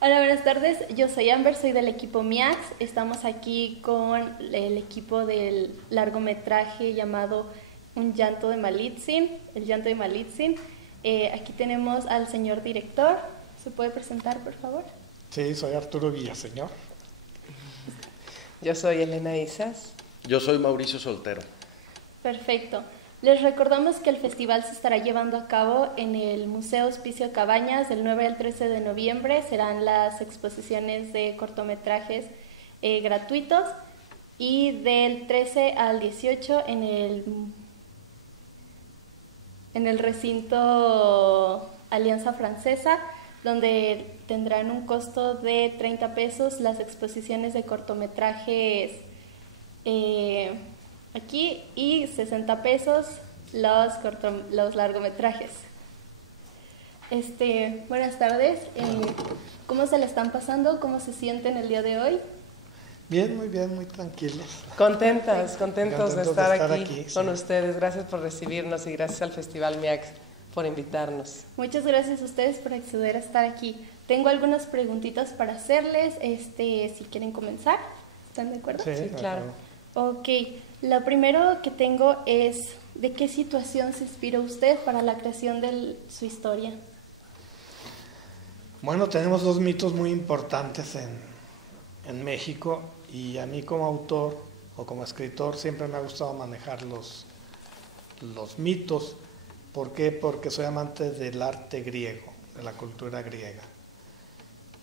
Hola, buenas tardes. Yo soy Amber, soy del equipo MIAX. Estamos aquí con el equipo del largometraje llamado Un llanto de Malitzin, El llanto de Malitzin. Aquí tenemos al señor director. ¿Se puede presentar, por favor? Sí, soy Arturo Villaseñor. Yo soy Elena Isas. Yo soy Mauricio Soltero. Perfecto. Les recordamos que el festival se estará llevando a cabo en el Museo Hospicio Cabañas del 9 al 13 de noviembre. Serán las exposiciones de cortometrajes gratuitos y del 13 al 18 en el recinto Alianza Francesa, donde tendrán un costo de 30 pesos las exposiciones de cortometrajes aquí y 60 pesos los largometrajes. Buenas tardes. ¿Cómo se le están pasando? ¿Cómo se sienten el día de hoy? Bien, muy tranquilos. Contentos de estar aquí con sí. ustedes. Gracias por recibirnos y gracias al Festival MIAX por invitarnos. Muchas gracias a ustedes por acceder a estar aquí. Tengo algunas preguntitas para hacerles, si quieren comenzar. ¿Están de acuerdo? Sí, claro. Ok, lo primero que tengo es, ¿de qué situación se inspiró usted para la creación de su historia? Bueno, tenemos dos mitos muy importantes en México y a mí como autor o como escritor siempre me ha gustado manejar los mitos. ¿Por qué? Porque soy amante del arte griego, de la cultura griega.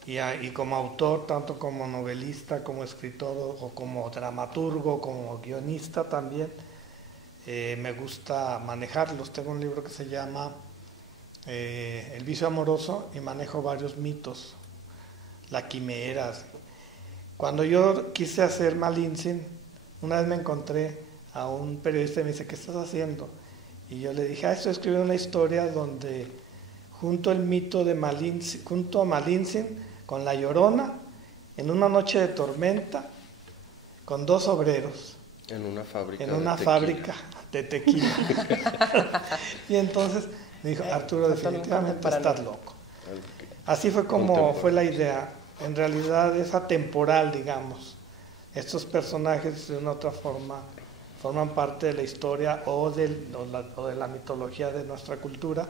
Y como autor, tanto como novelista, como escritor o como dramaturgo, como guionista también, me gusta manejarlos. Tengo un libro que se llama El vicio amoroso y manejo varios mitos, la quimera. Cuando yo quise hacer Malitzin, una vez me encontré a un periodista y me dice, ¿qué estás haciendo? Y yo le dije, estoy escribiendo una historia donde junto el mito de Malitzin, junto a Malitzin, con La Llorona, en una noche de tormenta, con dos obreros. En una fábrica de tequila. Y entonces me dijo, Arturo, definitivamente estás loco. Así fue como fue la idea. En realidad es atemporal, digamos. Estos personajes de una otra forma forman parte de la historia o de la mitología de nuestra cultura.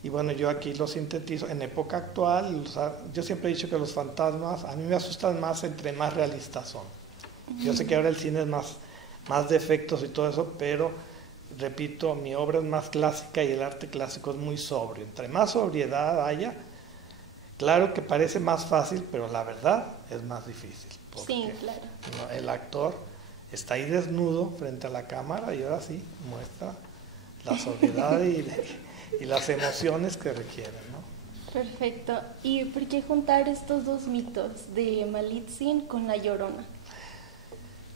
Y bueno, yo aquí lo sintetizo en época actual. Yo siempre he dicho que los fantasmas a mí me asustan más entre más realistas son. Yo sé que ahora el cine es más de efectos y todo eso, pero repito, mi obra es más clásica y el arte clásico es muy sobrio. Entre más sobriedad haya, claro que parece más fácil, pero la verdad es más difícil. Sí, claro. El actor está ahí desnudo frente a la cámara y ahora sí muestra la sobriedad y las emociones que requieren, ¿no? Perfecto. ¿Y por qué juntar estos dos mitos de Malitzin con La Llorona?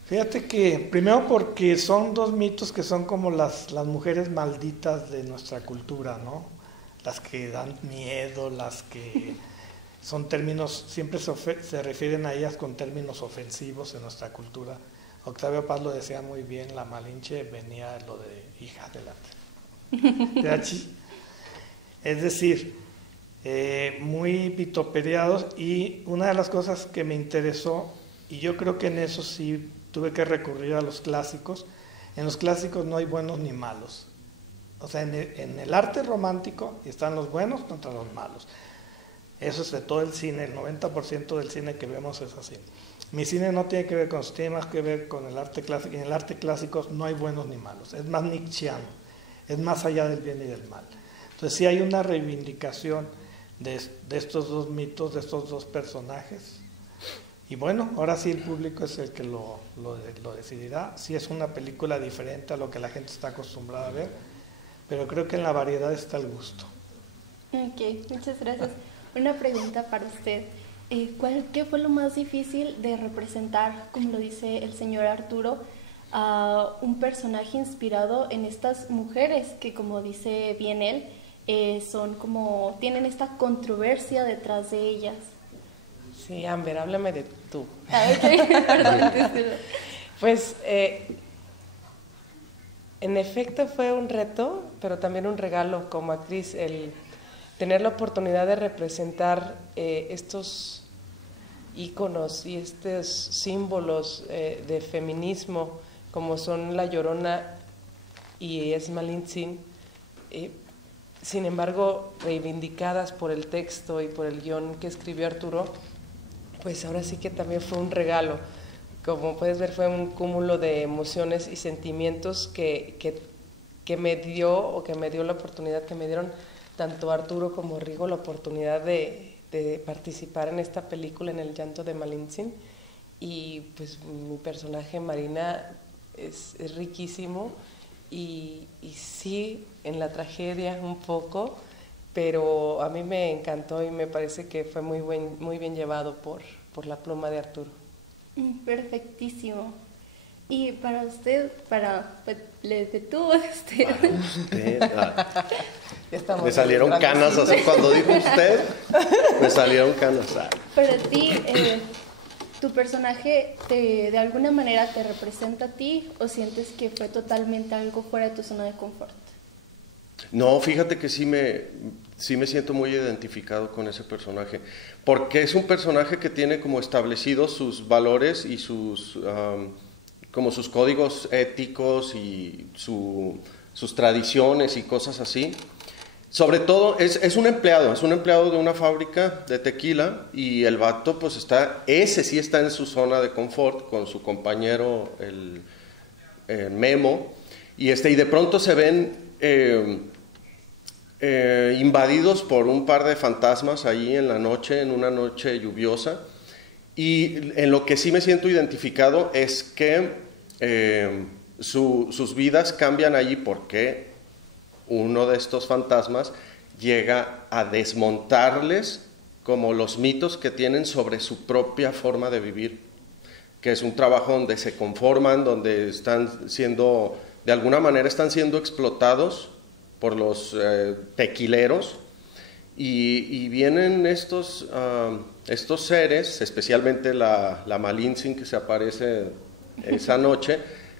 Fíjate que primero porque son dos mitos que son como las mujeres malditas de nuestra cultura, ¿no? Las que dan miedo, las que son términos, siempre se refieren a ellas con términos ofensivos en nuestra cultura. Octavio Paz lo decía muy bien, la Malinche venía de lo de hija de la es decir, muy vituperados. Y una de las cosas que me interesó, y yo creo que en eso sí tuve que recurrir a los clásicos, en los clásicos no hay buenos ni malos. O sea, en el arte romántico están los buenos contra los malos. Eso es de todo el cine, el 90% del cine que vemos es así. Mi cine no tiene que ver con eso, tiene más que ver con el arte clásico. Y en el arte clásico no hay buenos ni malos, es más nietzscheano, es más allá del bien y del mal. Entonces sí hay una reivindicación de estos dos mitos, de estos dos personajes. Y bueno, ahora sí el público es el que lo decidirá. Sí es una película diferente a lo que la gente está acostumbrada a ver, pero creo que en la variedad está el gusto. Ok, muchas gracias. Una pregunta para usted. ¿Qué fue lo más difícil de representar, como lo dice el señor Arturo, a un personaje inspirado en estas mujeres que, como dice bien él, tienen esta controversia detrás de ellas? Sí, Amber, háblame de tú. Ok, perdón. Pues, en efecto fue un reto, pero también un regalo como actriz el tener la oportunidad de representar estos íconos y estos símbolos de feminismo, como son La Llorona y Malintzin, sin embargo, reivindicadas por el texto y por el guión que escribió Arturo, pues ahora sí que también fue un regalo. Como puedes ver, fue un cúmulo de emociones y sentimientos que me dio, o que me dio la oportunidad, que me dieron tanto Arturo como Rigo la oportunidad de participar en esta película, en El llanto de Malintzin. Y pues mi personaje Marina es riquísimo, y sí, en la tragedia un poco, pero a mí me encantó y me parece que fue muy bien llevado por la pluma de Arturo. Perfectísimo. Y para usted, pues, le detuvo usted. Me salieron canas así cuando dijo usted, me salieron canas. Para ti, ¿tu personaje de alguna manera te representa a ti, o sientes que fue totalmente algo fuera de tu zona de confort? No, fíjate que sí me siento muy identificado con ese personaje, porque es un personaje que tiene como establecidos sus valores y sus códigos éticos y sus tradiciones y cosas así. Sobre todo, es un empleado de una fábrica de tequila, y el vato pues ese sí está en su zona de confort con su compañero, el Memo, y de pronto se ven invadidos por un par de fantasmas ahí en la noche, en una noche lluviosa, y en lo que sí me siento identificado es que sus vidas cambian allí porque uno de estos fantasmas llega a desmontarles como los mitos que tienen sobre su propia forma de vivir, que es un trabajo donde se conforman, donde de alguna manera están siendo explotados por los tequileros, y vienen estos seres, especialmente la Malintzin que se aparece esa noche,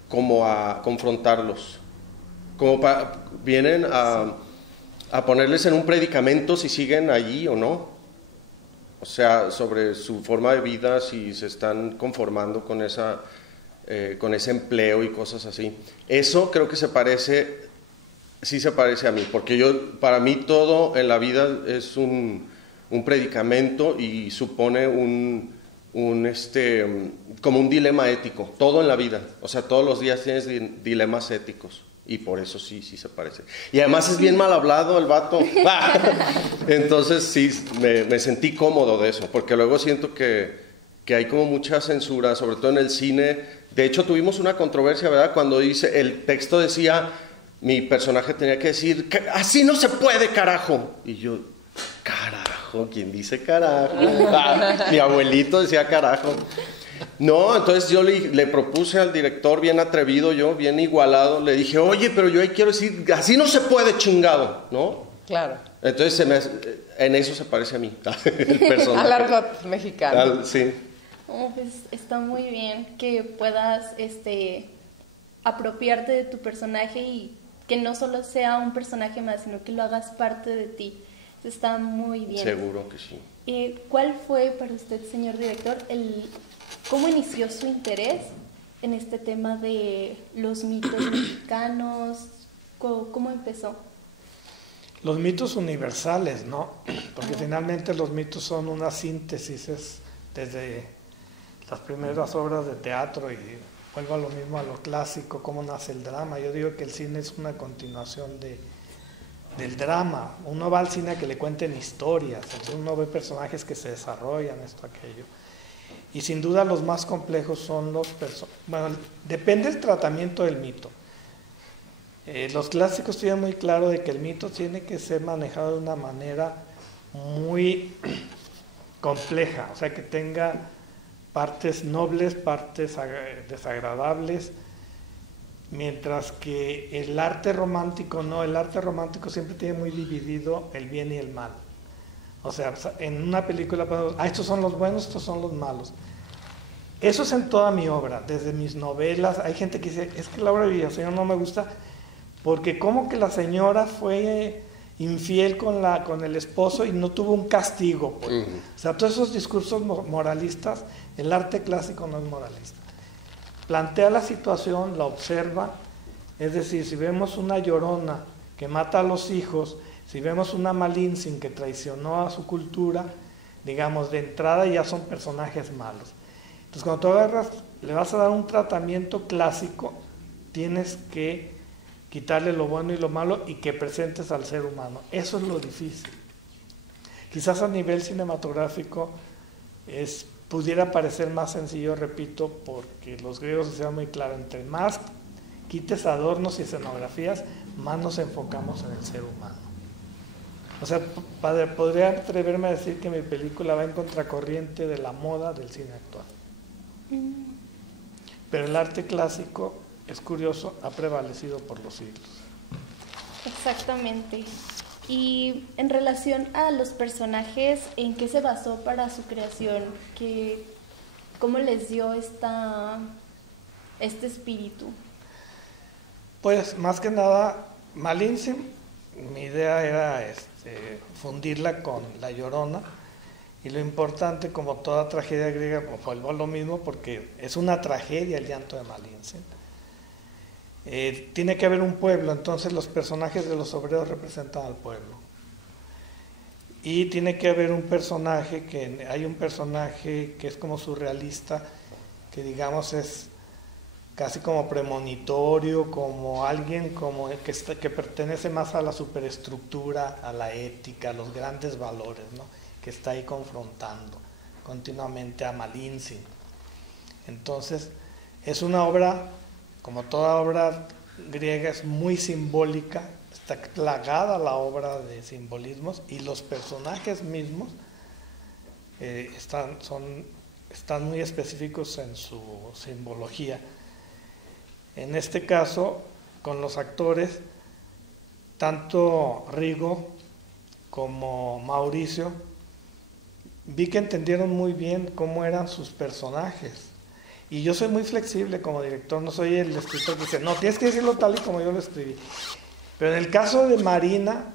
como a confrontarlos. Vienen a ponerles en un predicamento si siguen allí o no. O sea, sobre su forma de vida, si se están conformando con ese empleo y cosas así. Eso creo que sí se parece a mí, porque para mí todo en la vida es un predicamento, y supone como un dilema ético, todo en la vida. O sea, todos los días tienes dilemas éticos. Y por eso sí se parece. Y además es bien mal hablado el vato. Entonces sí, me sentí cómodo de eso, porque luego siento que hay como mucha censura, sobre todo en el cine. De hecho, tuvimos una controversia, ¿verdad? Cuando el texto decía, mi personaje tenía que decir, así no se puede, carajo. Y yo, carajo, ¿quién dice carajo? Mi abuelito decía carajo. No, entonces yo le propuse al director, bien atrevido yo, bien igualado, le dije, oye, pero yo ahí quiero decir, así no se puede, chingado, ¿no? Claro. Entonces en eso se parece a mí, el personaje. Al argot mexicano. Sí. Pues está muy bien que puedas apropiarte de tu personaje, y que no solo sea un personaje más, sino que lo hagas parte de ti. Está muy bien. Seguro que sí. ¿Cuál fue para usted, señor director, cómo inició su interés en este tema de los mitos mexicanos? ¿Cómo empezó? Los mitos universales, ¿no? Porque finalmente los mitos son una síntesis, desde las primeras obras de teatro, y vuelvo a lo mismo, a lo clásico, cómo nace el drama. Yo digo que el cine es una continuación del drama. Uno va al cine a que le cuenten historias, uno ve personajes que se desarrollan, esto, aquello. Y sin duda los más complejos son bueno, depende del tratamiento del mito. Los clásicos tienen muy claro de que el mito tiene que ser manejado de una manera muy compleja, o sea, que tenga partes nobles, partes desagradables, mientras que el arte romántico no, el arte romántico siempre tiene muy dividido el bien y el mal. O sea, en una película, estos son los buenos, estos son los malos. Eso es en toda mi obra, desde mis novelas. Hay gente que dice, es que la obra de Villaseñor no me gusta, porque como que la señora fue infiel con el esposo y no tuvo un castigo. Pues. O sea, todos esos discursos moralistas, el arte clásico no es moralista. Plantea la situación, la observa, es decir, si vemos una Llorona que mata a los hijos, si vemos una Malintzin que traicionó a su cultura, digamos, de entrada ya son personajes malos. Entonces, cuando tú agarras, le vas a dar un tratamiento clásico, tienes que quitarle lo bueno y lo malo y que presentes al ser humano. Eso es lo difícil. Quizás a nivel cinematográfico pudiera parecer más sencillo, repito, porque los griegos decían muy claro, entre más quites adornos y escenografías, más nos enfocamos en el ser humano. O sea, podría atreverme a decir que mi película va en contracorriente de la moda del cine actual. Pero el arte clásico, es curioso, ha prevalecido por los siglos. Exactamente. Y en relación a los personajes, ¿en qué se basó para su creación? ¿Cómo les dio este espíritu? Pues más que nada, Malintzin, mi idea era fundirla con La Llorona, y lo importante, como toda tragedia griega, pues vuelvo a lo mismo, porque es una tragedia el llanto de Malintzin. Tiene que haber un pueblo, entonces los personajes de los obreros representan al pueblo. Y tiene que haber un personaje, hay un personaje que es como surrealista, que digamos es casi como premonitorio, como alguien que pertenece más a la superestructura, a la ética, a los grandes valores, ¿no? Que está ahí confrontando continuamente a Malintzin. Entonces, es una obra, como toda obra griega, es muy simbólica, está plagada la obra de simbolismos, y los personajes mismos están muy específicos en su simbología. En este caso, con los actores, tanto Rigo como Mauricio, vi que entendieron muy bien cómo eran sus personajes. Y yo soy muy flexible como director, no soy el escritor que dice, no, tienes que decirlo tal y como yo lo escribí. Pero en el caso de Marina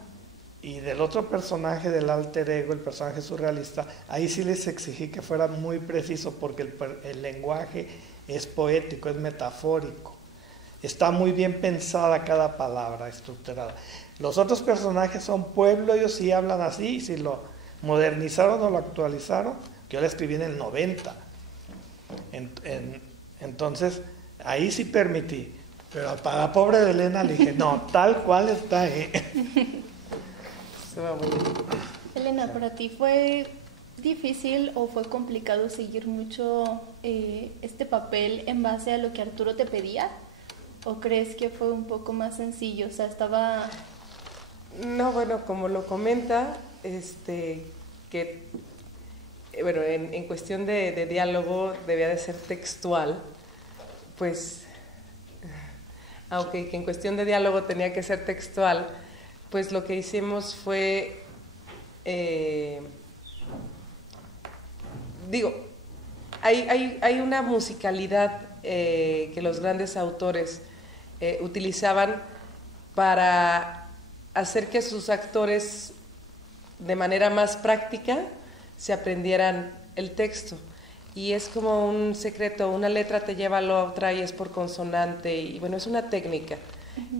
y del otro personaje, del alter ego, el personaje surrealista, ahí sí les exigí que fuera muy preciso, porque el lenguaje es poético, es metafórico. Está muy bien pensada cada palabra, estructurada. Los otros personajes son pueblo, ellos sí hablan así, si lo modernizaron o lo actualizaron, que yo lo escribí en el 90. Entonces, ahí sí permití. Pero para la pobre de Elena le dije, no, tal cual está ahí. Elena, ¿para ti fue difícil o fue complicado seguir mucho este papel en base a lo que Arturo te pedía? ¿O crees que fue un poco más sencillo? O sea, estaba... No, bueno, como lo comenta, bueno, en cuestión de diálogo debía de ser textual, pues, aunque en cuestión de diálogo tenía que ser textual, pues lo que hicimos fue, hay una musicalidad que los grandes autores utilizaban para hacer que sus actores de manera más práctica se aprendieran el texto. Y es como un secreto, una letra te lleva a la otra y es por consonante, y bueno, es una técnica.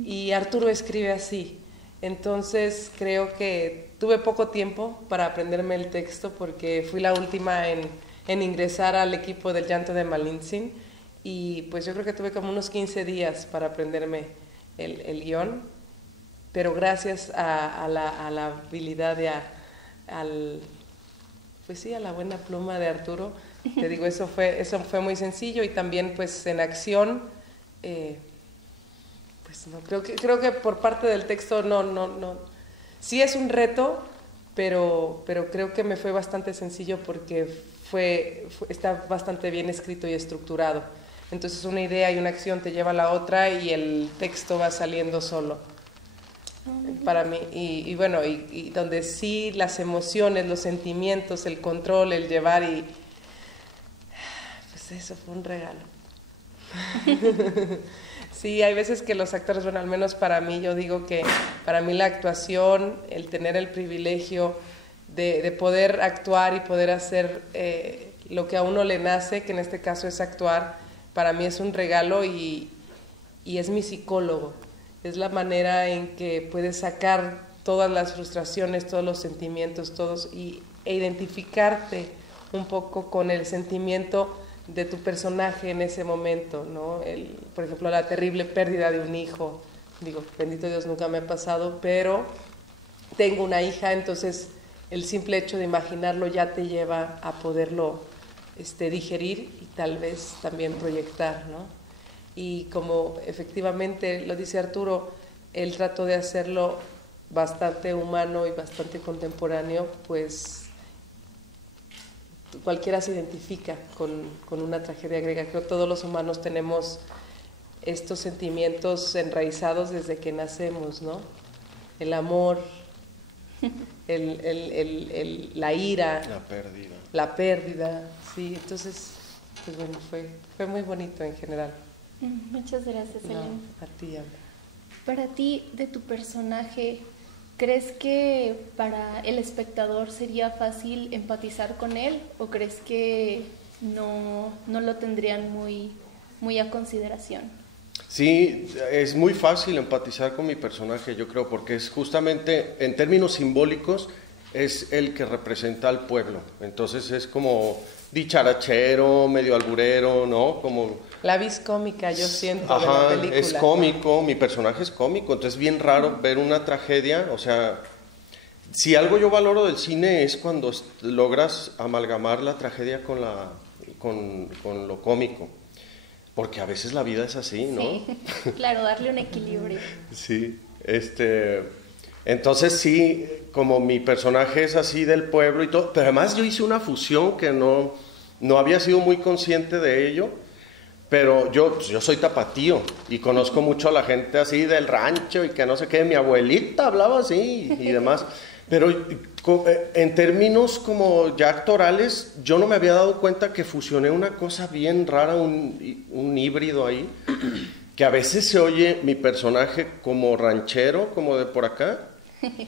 Y Arturo escribe así. Entonces creo que tuve poco tiempo para aprenderme el texto, porque fui la última en ingresar al equipo del llanto de Malintzin, y pues yo creo que tuve como unos 15 días para aprenderme el guión, pero gracias a la habilidad a la buena pluma de Arturo, te digo, eso fue muy sencillo. Y también pues en acción, pues no, creo que por parte del texto no, sí es un reto, pero creo que me fue bastante sencillo, porque está bastante bien escrito y estructurado. Entonces una idea y una acción te lleva a la otra y el texto va saliendo solo para mí. Y bueno, y donde sí las emociones, los sentimientos, el control, el llevar, y pues eso fue un regalo. Sí, hay veces que los actores, bueno, al menos para mí, yo digo que para mí la actuación, el tener el privilegio de poder actuar y poder hacer lo que a uno le nace, que en este caso es actuar, para mí es un regalo y es mi psicólogo. Es la manera en que puedes sacar todas las frustraciones, todos los sentimientos, e identificarte un poco con el sentimiento de tu personaje en ese momento, ¿no? Por ejemplo, la terrible pérdida de un hijo. Digo, bendito Dios, nunca me ha pasado, pero tengo una hija, entonces el simple hecho de imaginarlo ya te lleva a poderlo digerir y tal vez también proyectar, ¿no? Y como efectivamente lo dice Arturo, él trató de hacerlo bastante humano y bastante contemporáneo, pues cualquiera se identifica con una tragedia griega. Creo que todos los humanos tenemos estos sentimientos enraizados desde que nacemos, ¿no? El amor, la ira, la pérdida, sí. Entonces, pues bueno, fue muy bonito en general. Muchas gracias, Elena. A ti, Ana. Para ti, de tu personaje, ¿crees que para el espectador sería fácil empatizar con él o crees que no lo tendrían muy a consideración? Sí, es muy fácil empatizar con mi personaje, yo creo, porque es justamente, en términos simbólicos, es el que representa al pueblo. Entonces es como dicharachero, medio alburero, ¿no? Como la vis cómica, yo siento, ajá, de la película. Es cómico, mi personaje es cómico, entonces es bien raro ver una tragedia, o sea, si algo yo valoro del cine es cuando logras amalgamar la tragedia con lo cómico, porque a veces la vida es así, ¿no? Sí, claro, darle un equilibrio. Sí, entonces sí, como mi personaje es así del pueblo y todo, pero además yo hice una fusión que no había sido muy consciente de ello, pero yo soy tapatío y conozco mucho a la gente así del rancho y que no sé qué, mi abuelita hablaba así y demás, pero en términos como ya actorales, yo no me había dado cuenta que fusioné una cosa bien rara, un híbrido ahí, que a veces se oye mi personaje como ranchero, como de por acá,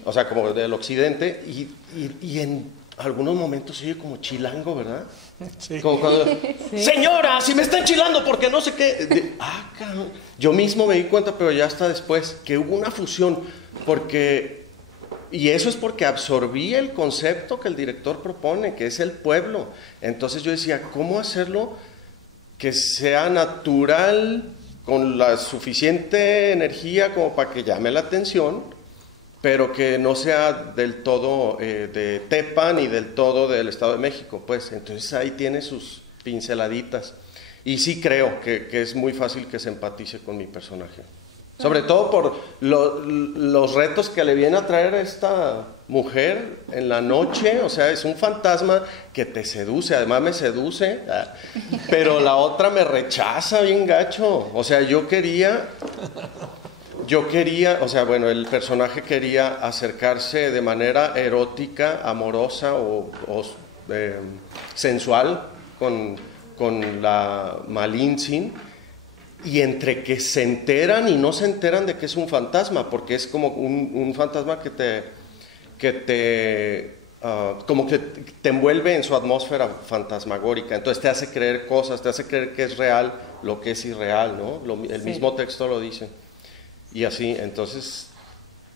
o sea, como del occidente, y en algunos momentos se oye como chilango, ¿verdad? Sí. Como cuando, sí. Señora, si me está enchilando porque no sé qué. Cabrón. Yo mismo me di cuenta, pero ya hasta después, que hubo una fusión, y eso es porque absorbí el concepto que el director propone, que es el pueblo. Entonces yo decía, ¿cómo hacerlo que sea natural, con la suficiente energía como para que llame la atención, pero que no sea del todo de Tepa ni del todo del Estado de México, pues? Entonces ahí tiene sus pinceladitas. Y sí creo que es muy fácil que se empatice con mi personaje. Sobre todo por los retos que le viene a traer a esta mujer en la noche. O sea, es un fantasma que te seduce, además me seduce, pero la otra me rechaza bien gacho. O sea, yo quería, o sea, bueno, el personaje quería acercarse de manera erótica, amorosa o sensual con la Malintzin, y entre que se enteran y no se enteran de que es un fantasma, porque es como un fantasma que te envuelve en su atmósfera fantasmagórica, entonces te hace creer cosas, te hace creer que es real lo que es irreal, ¿no? El mismo texto lo dice. Y así, entonces,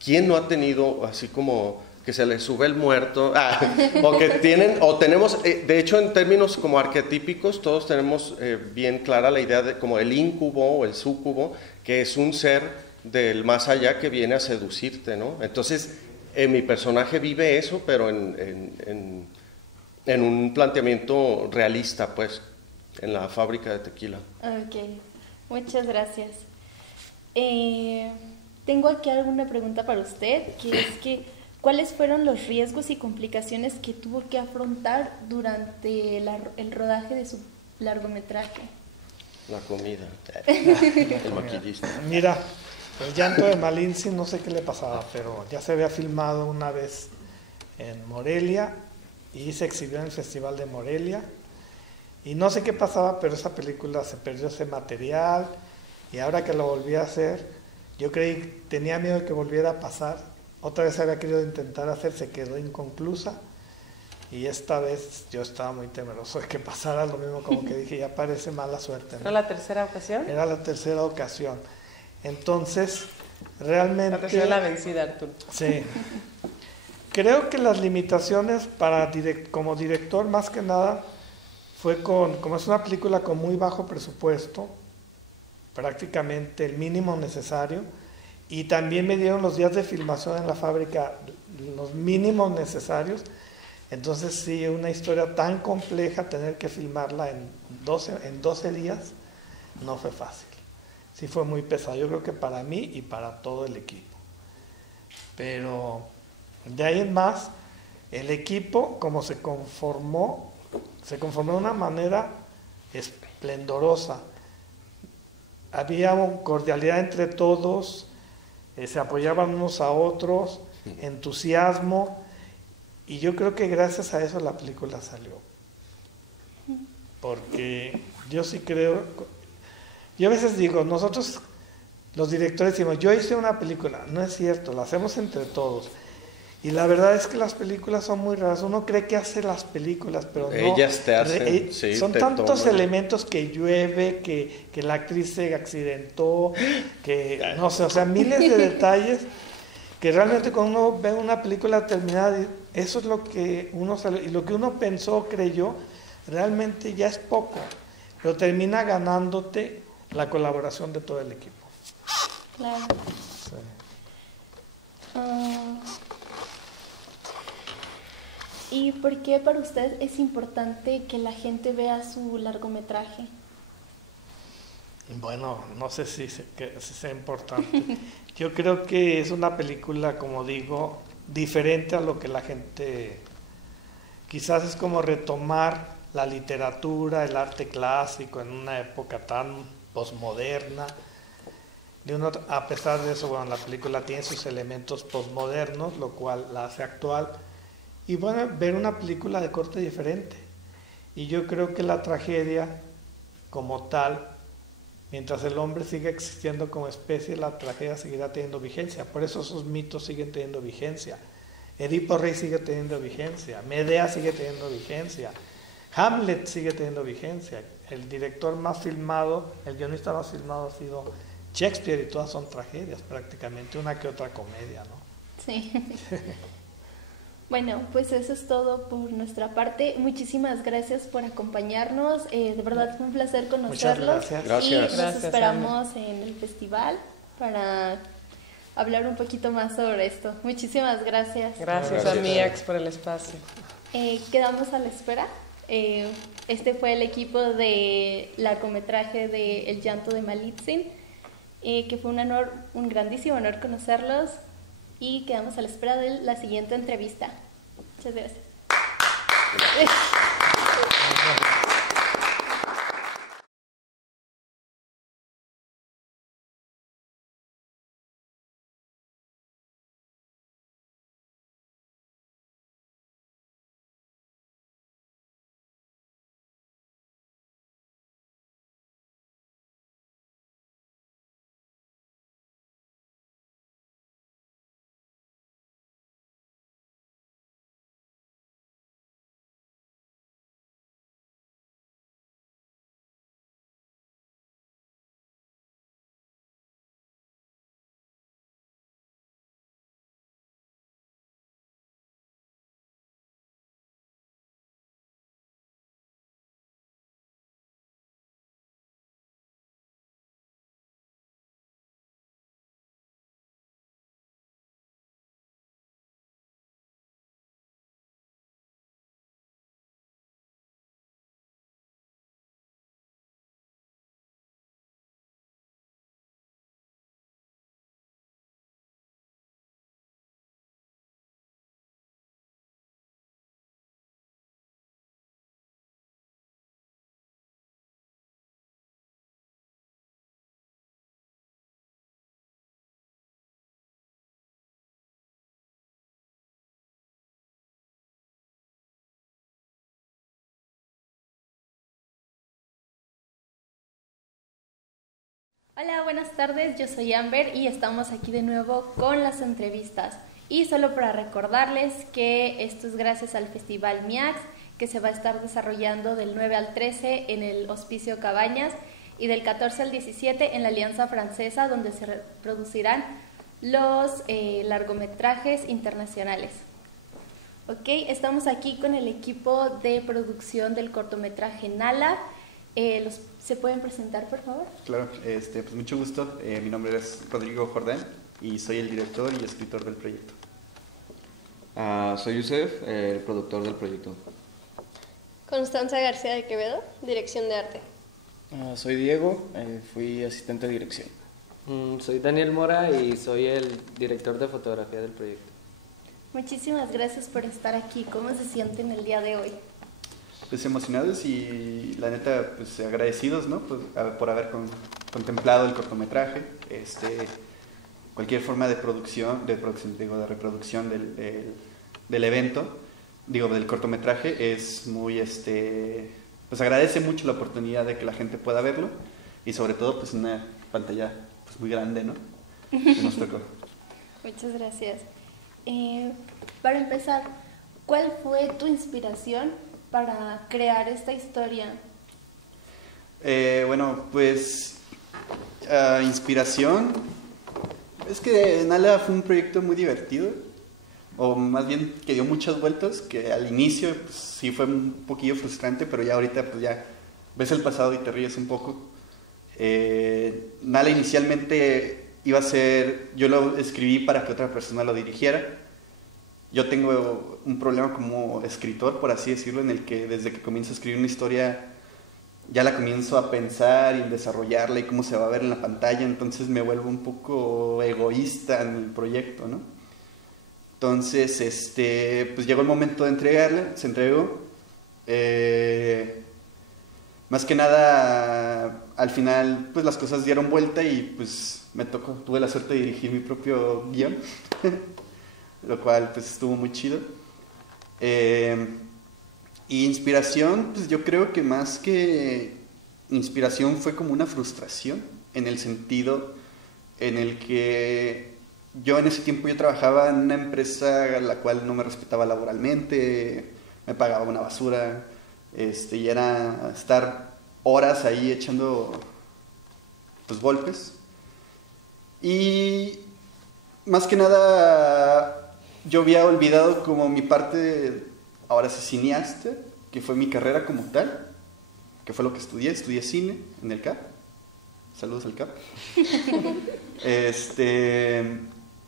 ¿quién no ha tenido así como que se le sube el muerto? O tenemos, de hecho, en términos como arquetípicos, todos tenemos bien clara la idea de como el íncubo o el súcubo, que es un ser del más allá que viene a seducirte, ¿no? Entonces, mi personaje vive eso, pero en un planteamiento realista, pues, en la fábrica de tequila. Ok, muchas gracias. Tengo aquí alguna pregunta para usted, que es que ¿cuáles fueron los riesgos y complicaciones que tuvo que afrontar durante el rodaje de su largometraje? La comida, el maquillista. Mira, el llanto de Malintzin, no sé qué le pasaba, pero ya se había filmado una vez en Morelia y se exhibió en el Festival de Morelia. Y no sé qué pasaba, pero esa película se perdió ese material Y ahora que lo volví a hacer, yo tenía miedo de que volviera a pasar. Otra vez había querido intentar hacer, se quedó inconclusa. Y esta vez yo estaba muy temeroso de que pasara lo mismo, como que dije, ya parece mala suerte, ¿no? ¿Era la tercera ocasión? Era la tercera ocasión. Entonces, realmente... La tercera la vencida, Arturo. Sí. Creo que las limitaciones como director, más que nada, fue como es una película con muy bajo presupuesto, prácticamente el mínimo necesario, y también me dieron los días de filmación en la fábrica, los mínimos necesarios. Entonces sí, una historia tan compleja, tener que filmarla en 12 días, no fue fácil. Sí fue muy pesado, yo creo que para mí y para todo el equipo. Pero de ahí en más, el equipo, como se conformó de una manera esplendorosa. Había una cordialidad entre todos, se apoyaban unos a otros, entusiasmo, y yo creo que gracias a eso la película salió. Porque yo sí creo, yo a veces digo, nosotros los directores decimos, yo hice una película, no es cierto, la hacemos entre todos. Y la verdad es que las películas son muy raras. Uno cree que hace las películas, pero no. Ellas te hacen, sí, son te tantos toman. elementos, que llueve, que la actriz se accidentó, que no sé, o sea, miles de detalles que realmente cuando uno ve una película terminada, eso es lo que uno y lo que uno pensó, creyó, realmente ya es poco, pero termina ganándote la colaboración de todo el equipo. Claro. Sí. ¿Y por qué para usted es importante que la gente vea su largometraje? Bueno, no sé si sea importante. Yo creo que es una película, como digo, diferente a lo que la gente... Quizás es como retomar la literatura, el arte clásico en una época tan posmoderna. A pesar de eso, bueno, la película tiene sus elementos posmodernos, lo cual la hace actual. Y bueno, ver una película de corte diferente. Y yo creo que la tragedia como tal, mientras el hombre siga existiendo como especie, la tragedia seguirá teniendo vigencia. Por eso esos mitos siguen teniendo vigencia. Edipo Rey sigue teniendo vigencia. Medea sigue teniendo vigencia. Hamlet sigue teniendo vigencia. El director más filmado, el guionista más filmado ha sido Shakespeare, y todas son tragedias prácticamente, una que otra comedia, ¿no? Sí. Bueno, pues eso es todo por nuestra parte. Muchísimas gracias por acompañarnos. De verdad fue un placer conocerlos. Muchas gracias. Y Gracias, los esperamos en el festival para hablar un poquito más sobre esto. Muchísimas gracias. Gracias a MIAX por el espacio. Quedamos a la espera. Este fue el equipo de largometraje de El llanto de Malitzin, que fue un grandísimo honor conocerlos, y quedamos a la espera de la siguiente entrevista. Muchas gracias. Hola, buenas tardes, yo soy Amber y estamos aquí de nuevo con las entrevistas. Y solo para recordarles que esto es gracias al Festival MIAX, que se va a estar desarrollando del 9 al 13 en el Hospicio Cabañas y del 14 al 17 en la Alianza Francesa, donde se producirán los largometrajes internacionales. Ok, estamos aquí con el equipo de producción del cortometraje Nala. ¿Se pueden presentar, por favor? Claro, pues mucho gusto. Mi nombre es Rodrigo Jordán y soy el director y escritor del proyecto. Soy Yusef, el productor del proyecto. Constanza García de Quevedo, dirección de arte. Soy Diego, fui asistente de dirección. Soy Daniel Mora y soy el director de fotografía del proyecto. Muchísimas gracias por estar aquí. ¿Cómo se sienten el día de hoy? Pues emocionados y la neta pues agradecidos, ¿no? Pues, por haber contemplado el cortometraje, cualquier forma de reproducción del evento, del cortometraje es muy, pues agradece mucho la oportunidad de que la gente pueda verlo y sobre todo pues una pantalla pues muy grande, ¿no? Que nos tocó. Muchas gracias. Para empezar, ¿cuál fue tu inspiración para crear esta historia? Bueno, pues inspiración. Es que Nala fue un proyecto muy divertido, o más bien que dio muchas vueltas, que al inicio pues, sí fue un poquillo frustrante, pero ya ahorita pues ya ves el pasado y te ríes un poco. Nala inicialmente iba a ser, yo lo escribí para que otra persona lo dirigiera. Yo tengo un problema como escritor, por así decirlo, en el que desde que comienzo a escribir una historia ya la comienzo a pensar y desarrollarla y cómo se va a ver en la pantalla, entonces me vuelvo un poco egoísta en el proyecto, ¿no? Entonces, pues llegó el momento de entregarla, se entregó. Más que nada, al final, pues las cosas dieron vuelta y pues tuve la suerte de dirigir mi propio guión, lo cual pues estuvo muy chido. Y inspiración, pues yo creo que más que inspiración fue como una frustración, en el sentido en el que yo en ese tiempo yo trabajaba en una empresa la cual no me respetaba laboralmente, me pagaba una basura, y era estar horas ahí echando pues golpes. Y más que nada yo había olvidado como mi parte, ahora sí, cineasta, que fue mi carrera como tal, que fue lo que estudié cine en el CAP. Saludos al CAP.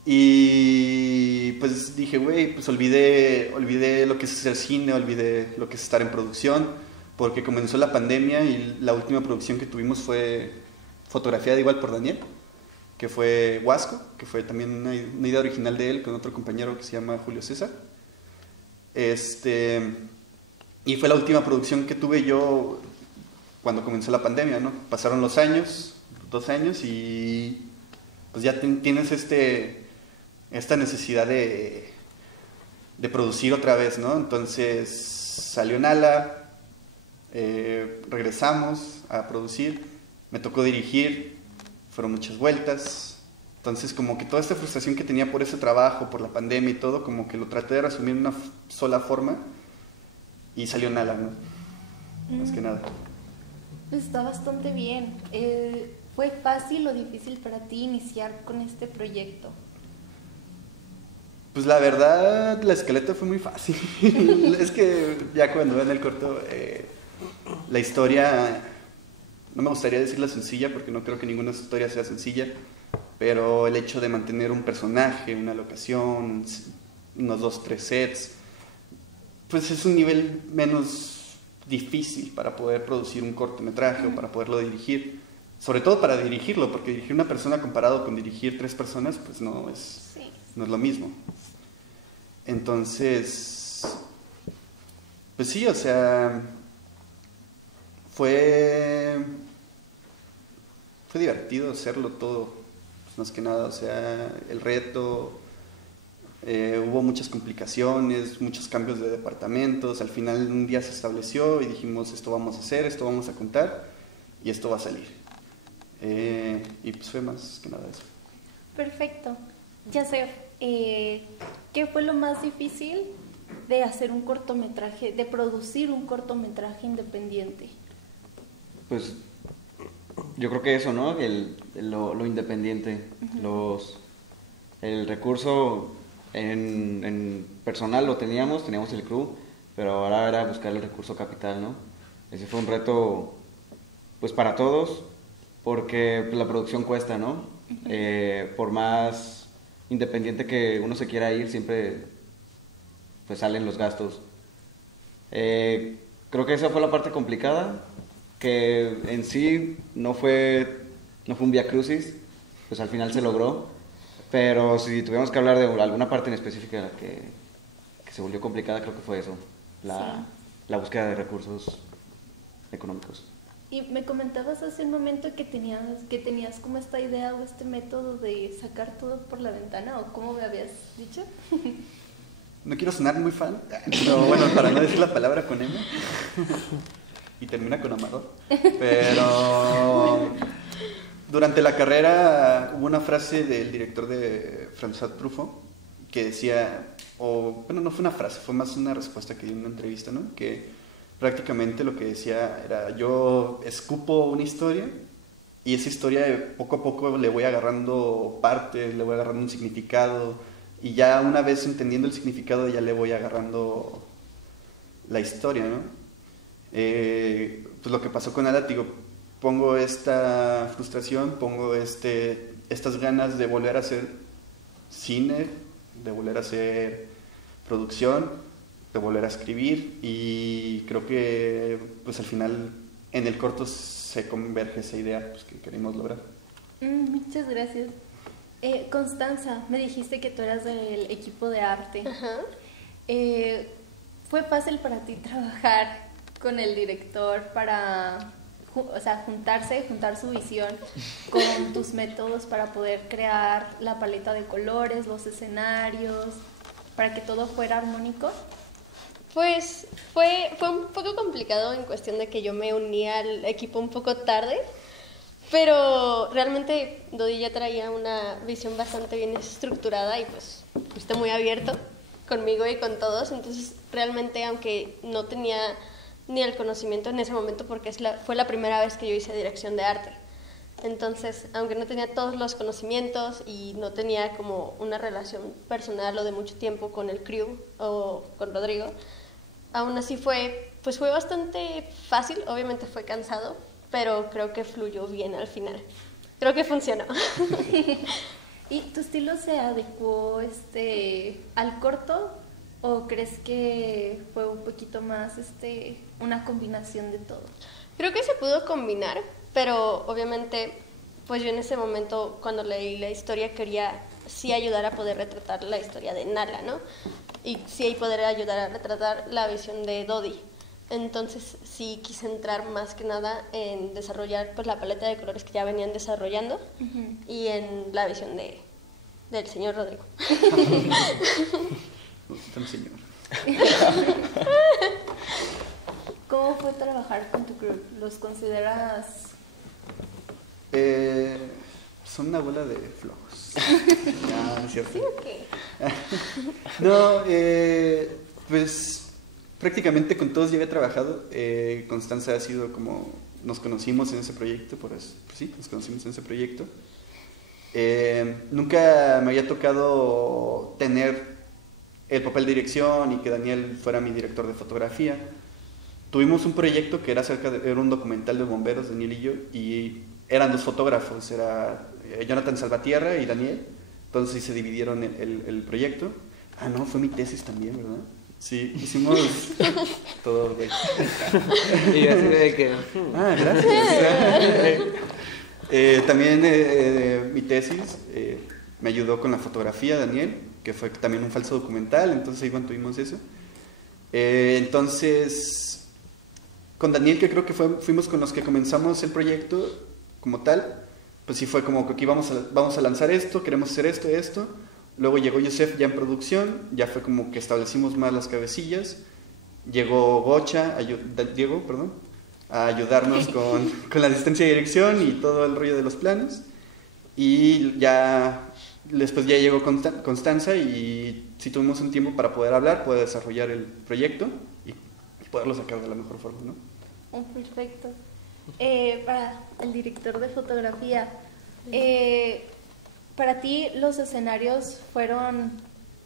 Y pues dije, güey, pues olvidé lo que es hacer cine, olvidé lo que es estar en producción, porque comenzó la pandemia y la última producción que tuvimos fue fotografiada igual por Daniel, que fue Huasco, que fue también una idea original de él con otro compañero que se llama Julio César. Y fue la última producción que tuve yo cuando comenzó la pandemia, ¿no? Pasaron los años, 2 años, y pues ya tienes esta necesidad de producir otra vez, ¿no? Entonces salió Nala, regresamos a producir, me tocó dirigir, fueron muchas vueltas. Entonces como que toda esta frustración que tenía por ese trabajo, por la pandemia y todo, como que lo traté de resumir en una sola forma y salió Nala, ¿no? Más que nada. Está bastante bien. ¿Fue fácil o difícil para ti iniciar con este proyecto? Pues la verdad, la escaleta fue muy fácil. Es que ya cuando ven el corto, la historia, no me gustaría decirla sencilla porque no creo que ninguna historia sea sencilla, pero el hecho de mantener un personaje, una locación, unos 2, 3 sets, pues es un nivel menos difícil para poder producir un cortometraje o para poderlo dirigir. Sobre todo para dirigirlo, porque dirigir una persona comparado con dirigir 3 personas, pues no es lo mismo. Entonces, pues sí, o sea, fue divertido hacerlo todo, pues más que nada, o sea, el reto, hubo muchas complicaciones, muchos cambios de departamentos, al final un día se estableció y dijimos, esto vamos a hacer, esto vamos a contar y esto va a salir. y pues fue más que nada eso. Perfecto. Yasser, ¿qué fue lo más difícil de hacer un cortometraje, de producir un cortometraje independiente? Pues yo creo que eso, ¿no? Lo independiente, el recurso en personal lo teníamos el crew, pero ahora era buscar el recurso capital, ¿no? Ese fue un reto, pues para todos, porque pues, la producción cuesta, ¿no? Por más independiente que uno se quiera ir, siempre pues salen los gastos. Creo que esa fue la parte complicada, que en sí no fue un vía crucis, pues al final se logró, pero si tuviéramos que hablar de alguna parte en específica que se volvió complicada, creo que fue eso, la búsqueda de recursos económicos. Y me comentabas hace un momento que tenías como esta idea o este método de sacar todo por la ventana, ¿o cómo me habías dicho? No quiero sonar muy fan, pero bueno, para no decir la palabra con M, y termina con Amador, pero durante la carrera hubo una frase del director de François Truffaut que decía, bueno, no fue una frase, fue más una respuesta que dio en una entrevista, ¿no? Que prácticamente lo que decía era, yo escupo una historia y esa historia poco a poco le voy agarrando partes, le voy agarrando un significado, y ya una vez entendiendo el significado ya le voy agarrando la historia, ¿no? Pues lo que pasó con Alat, digo, pongo esta frustración, pongo estas ganas de volver a hacer cine, de volver a hacer producción, de volver a escribir, y creo que pues al final en el corto se converge esa idea pues, que queremos lograr. Muchas gracias. Constanza, me dijiste que tú eras del equipo de arte. Ajá. ¿Fue fácil para ti trabajar con el director para, juntar su visión con tus métodos para poder crear la paleta de colores, los escenarios, para que todo fuera armónico? Pues fue un poco complicado en cuestión de que yo me uní al equipo un poco tarde, pero realmente Dodi ya traía una visión bastante bien estructurada y pues fuiste muy abierto conmigo y con todos, entonces realmente aunque no tenía ni el conocimiento en ese momento porque fue la primera vez que yo hice dirección de arte, entonces aunque no tenía todos los conocimientos y no tenía como una relación personal o de mucho tiempo con el crew o con Rodrigo, aún así fue bastante fácil, obviamente fue cansado, pero creo que fluyó bien al final. Creo que funcionó. ¿Y tu estilo se adecuó al corto o crees que fue un poquito más una combinación de todo? Creo que se pudo combinar, pero obviamente pues yo en ese momento cuando leí la historia quería sí ayudar a poder retratar la historia de Nala, ¿no? Y sí poder ayudar a retratar la visión de Dodi. Entonces sí quise entrar más que nada en desarrollar pues la paleta de colores que ya venían desarrollando y en la visión del señor Rodrigo. Señor. ¿Cómo fue trabajar con tu crew? ¿Los consideras...? Son una bola de flojos. No, es cierto. ¿Sí o qué? No, pues prácticamente con todos ya había trabajado. Constanza ha sido como nos conocimos en ese proyecto, por eso, pues sí, nos conocimos en ese proyecto. Nunca me había tocado tener el papel de dirección y que Daniel fuera mi director de fotografía. Tuvimos un proyecto que era era un documental de bomberos, Daniel y yo, y eran dos fotógrafos, era Jonathan Salvatierra y Daniel, entonces se dividieron el proyecto. Ah, no, fue mi tesis también, ¿verdad? Sí, hicimos todo, güey. Y así de que... Ah, gracias. También mi tesis me ayudó con la fotografía, Daniel, que fue también un falso documental, entonces ahí tuvimos eso. Entonces, con Daniel, que creo que fuimos con los que comenzamos el proyecto como tal, pues sí fue como que aquí vamos a lanzar esto, queremos hacer esto. Luego llegó Joseph ya en producción, ya fue como que establecimos más las cabecillas. Llegó Diego, a ayudarnos con la asistencia de dirección y todo el rollo de los planes. Y ya después ya llegó Constanza y sí tuvimos un tiempo para poder hablar, poder desarrollar el proyecto y poderlo sacar de la mejor forma, ¿no? Perfecto. Para el director de fotografía, ¿para ti los escenarios fueron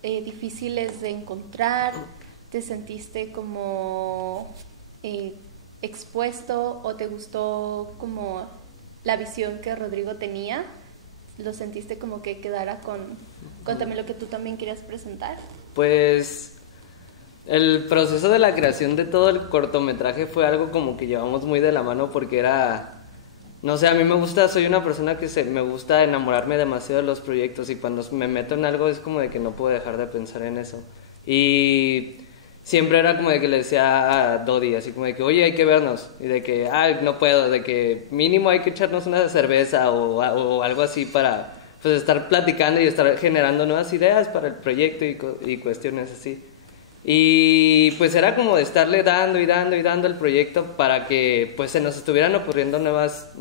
difíciles de encontrar? ¿Te sentiste como expuesto o te gustó como la visión que Rodrigo tenía? ¿Lo sentiste como que quedara con también lo que tú también querías presentar? Pues el proceso de la creación de todo el cortometraje fue algo como que llevamos muy de la mano porque era, no sé, a mí me gusta, soy una persona que me gusta enamorarme demasiado de los proyectos y cuando me meto en algo es como de que no puedo dejar de pensar en eso. Y siempre era como de que le decía a Dodi, así como de que, oye, hay que vernos, y de que, no puedo, de que mínimo hay que echarnos una cerveza o algo así para pues estar platicando y estar generando nuevas ideas para el proyecto y cuestiones así. Y pues era como de estarle dando y dando y dando el proyecto para que pues se nos estuvieran ocurriendo nuevas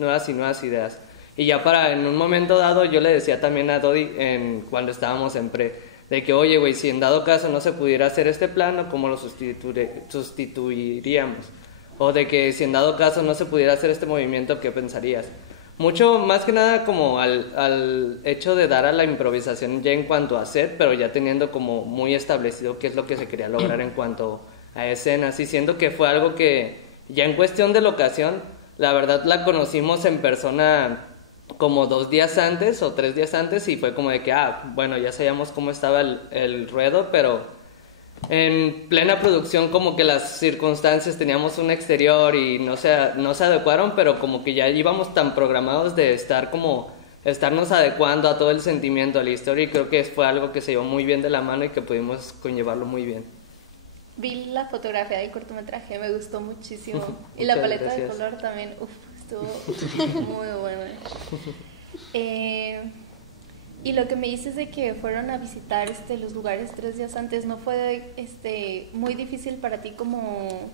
ideas. Y ya en un momento dado yo le decía también a Dodi cuando estábamos en pre, de que oye güey, si en dado caso no se pudiera hacer este plano, ¿cómo lo sustituiríamos? O de que si en dado caso no se pudiera hacer este movimiento, ¿qué pensarías? Mucho más que nada como al hecho de dar a la improvisación ya en cuanto a set, pero ya teniendo como muy establecido qué es lo que se quería lograr en cuanto a escenas, y siento que fue algo que ya en cuestión de locación, la verdad la conocimos en persona como 2 días antes o 3 días antes y fue como de que, bueno, ya sabíamos cómo estaba el ruedo, pero en plena producción como que las circunstancias, teníamos un exterior y no se adecuaron, pero como que ya íbamos tan programados de estarnos adecuando a todo el sentimiento, a la historia, y creo que fue algo que se llevó muy bien de la mano y que pudimos conllevarlo muy bien. Vi la fotografía del cortometraje, me gustó muchísimo. Y la paleta de color también, estuvo muy buena. Y lo que me dices de que fueron a visitar los lugares 3 días antes, ¿no fue muy difícil para ti como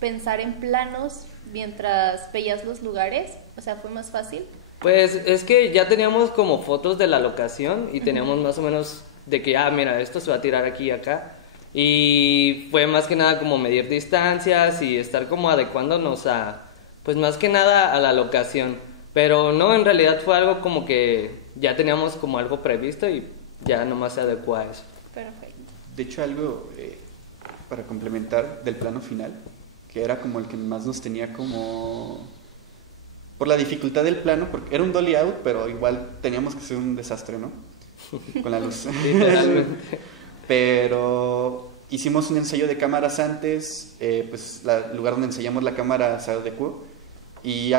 pensar en planos mientras veías los lugares? O sea, ¿fue más fácil? Pues es que ya teníamos como fotos de la locación y teníamos más o menos de que, mira, esto se va a tirar aquí y acá. Y fue más que nada como medir distancias y estar como adecuándonos pues más que nada a la locación. Pero no, en realidad fue algo como que ya teníamos como algo previsto y ya nomás se adecuó a eso. Perfecto. De hecho, algo para complementar del plano final, que era como el que más nos tenía como... por la dificultad del plano, porque era un dolly out, pero igual teníamos que hacer un desastre, ¿no? Con la luz. Literalmente. Pero hicimos un ensayo de cámaras antes, pues el lugar donde ensayamos la cámara se adecuó. Y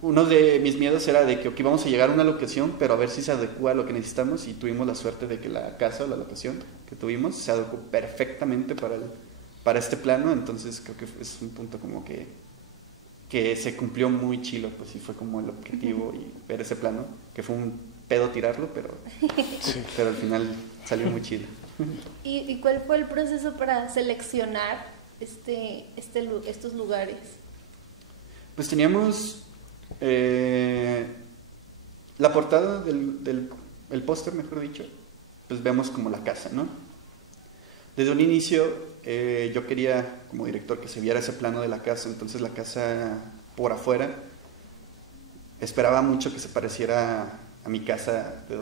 uno de mis miedos era de que vamos a llegar a una locación, pero a ver si se adecua a lo que necesitamos, y tuvimos la suerte de que la casa o la locación que tuvimos se adecuó perfectamente para este plano, entonces creo que es un punto como que se cumplió muy chilo, pues sí fue como el objetivo y ver ese plano, que fue un pedo tirarlo, pero al final salió muy chido. ¿Y cuál fue el proceso para seleccionar estos lugares? Pues teníamos la portada el póster, mejor dicho, pues vemos como la casa, ¿no? Desde un inicio yo quería como director que se viera ese plano de la casa, entonces la casa por afuera esperaba mucho que se pareciera a mi casa de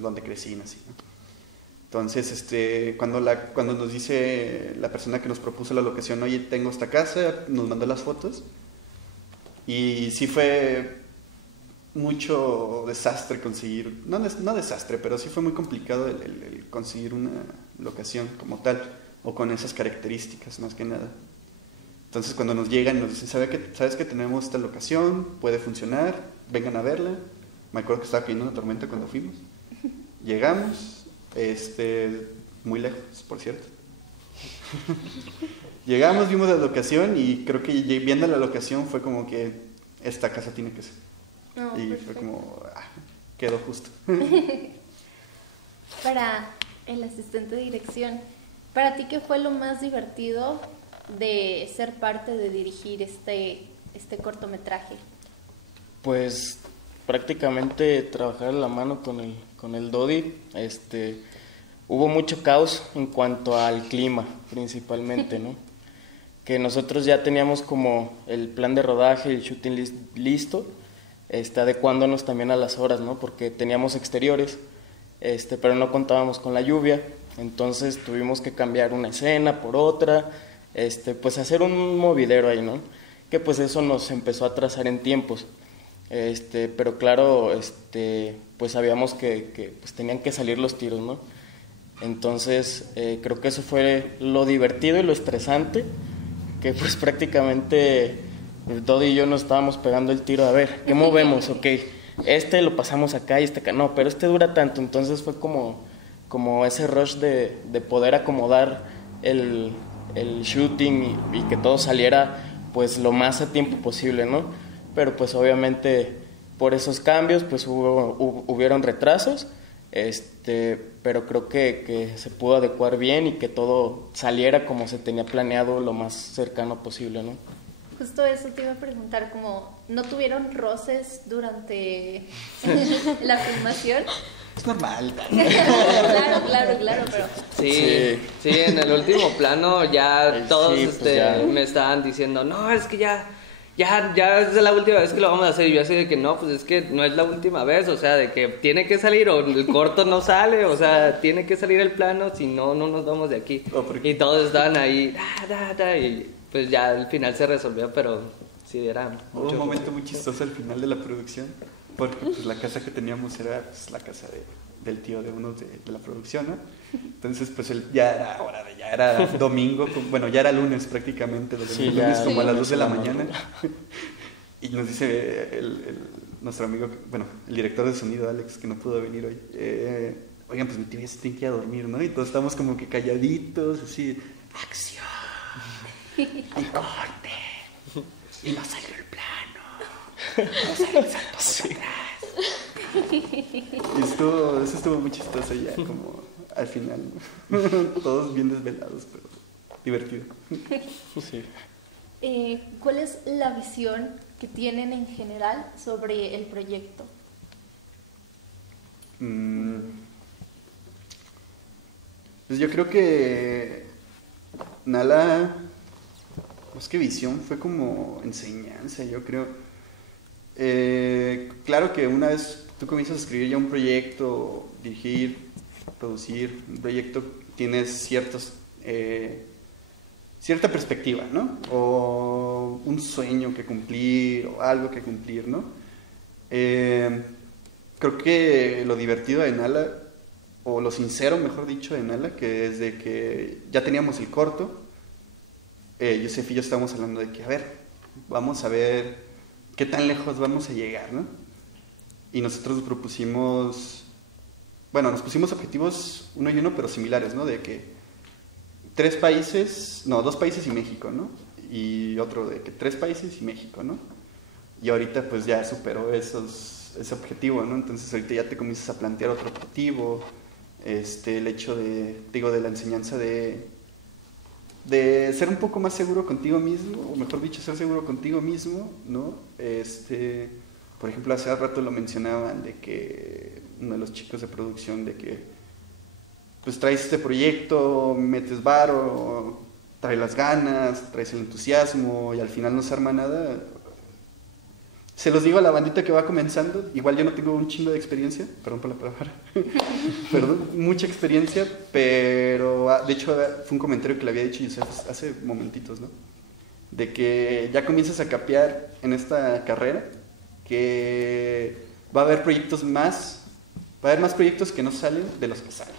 donde crecí, así, ¿no? Entonces, cuando nos dice la persona que nos propuso la locación, oye, tengo esta casa, nos mandó las fotos. Y sí fue mucho desastre conseguir, no desastre, pero sí fue muy complicado el conseguir una locación como tal, o con esas características más que nada. Entonces cuando nos llegan y nos dicen, ¿sabes que tenemos esta locación? Puede funcionar, vengan a verla. Me acuerdo que estaba cayendo una tormenta cuando fuimos. Llegamos, muy lejos, por cierto. Llegamos, vimos la locación y creo que viendo la locación fue como que esta casa tiene que ser. Y perfecto. Fue como, quedó justo. Para el asistente de dirección, ¿para ti qué fue lo más divertido de ser parte de dirigir este cortometraje? Pues prácticamente trabajar a la mano con el Dodi. Hubo mucho caos en cuanto al clima, principalmente, ¿no? Que nosotros ya teníamos como el plan de rodaje y el shooting listo, adecuándonos también a las horas, ¿no? Porque teníamos exteriores, pero no contábamos con la lluvia, entonces tuvimos que cambiar una escena por otra, pues hacer un movidero ahí, ¿no? Que pues eso nos empezó a atrasar en tiempos, pero claro, pues sabíamos que pues tenían que salir los tiros, ¿no? Entonces creo que eso fue lo divertido y lo estresante, que pues prácticamente Dodi y yo nos estábamos pegando el tiro, a ver, ¿qué movemos? Ok, lo pasamos acá y acá, no, pero dura tanto, entonces fue como ese rush de poder acomodar el shooting y que todo saliera pues lo más a tiempo posible, ¿no? Pero pues obviamente por esos cambios pues hubieron retrasos, pero creo que se pudo adecuar bien y que todo saliera como se tenía planeado lo más cercano posible, ¿no? Justo eso te iba a preguntar, como ¿no tuvieron roces durante la filmación? Es normal. Claro, pero... Sí, en el último plano ya todos pues ya. me estaban diciendo, no, es que ya es la última vez que lo vamos a hacer. Y yo así de que no, pues es que no es la última vez, o sea, de que tiene que salir o el corto no sale, o sea, tiene que salir el plano, si no, no nos vamos de aquí. Y todos estaban ahí, y pues ya al final se resolvió, pero sí era Hubo un momento muy chistoso al final de la producción, porque pues la casa que teníamos era pues, la casa del tío de uno de la producción, ¿no? Entonces pues ya era domingo, bueno, ya era lunes prácticamente, lunes como a las 2 de la mañana, y nos dice nuestro amigo, bueno, el director de sonido, Alex, que no pudo venir hoy, oigan, pues mi tío ya se tiene que ir a dormir, ¿no? Y todos estamos como que calladitos, así, acción, y corte, y no salió el plano, no salió el salto atrás. Y eso estuvo muy chistoso ya, como al final, ¿no? Todos bien desvelados, pero divertido. Sí. ¿Cuál es la visión que tienen en general sobre el proyecto? Pues yo creo que Nala, más que visión, fue como enseñanza, yo creo. Claro que una vez tú comienzas a escribir ya un proyecto, dirigir, producir un proyecto, tienes cierta perspectiva, ¿no? O un sueño que cumplir, o algo que cumplir, ¿no? Creo que lo divertido de Nala, o lo sincero, mejor dicho, de Nala, que desde que ya teníamos el corto, Yosef y yo estábamos hablando de que, a ver, vamos a ver qué tan lejos vamos a llegar, ¿no? Y nosotros nos pusimos objetivos uno y uno, pero similares, ¿no? De que 2 países y México, ¿no? Y otro de que 3 países y México, ¿no? Y ahorita pues ya superó ese objetivo, ¿no? Entonces ahorita ya te comienzas a plantear otro objetivo, el hecho de la enseñanza de ser un poco más seguro contigo mismo, o mejor dicho, ser seguro contigo mismo, ¿no? Por ejemplo, hace rato lo mencionaban de que uno de los chicos de producción, de que pues traes este proyecto, metes varo, traes las ganas, traes el entusiasmo y al final no se arma nada. Se los digo a la bandita que va comenzando, igual yo no tengo un chingo de experiencia, perdón por la palabra, perdón, mucha experiencia, pero de hecho fue un comentario que le había dicho Yosef hace momentitos, ¿no? De que ya comienzas a capear en esta carrera que va a haber más proyectos que no salen de los que salen.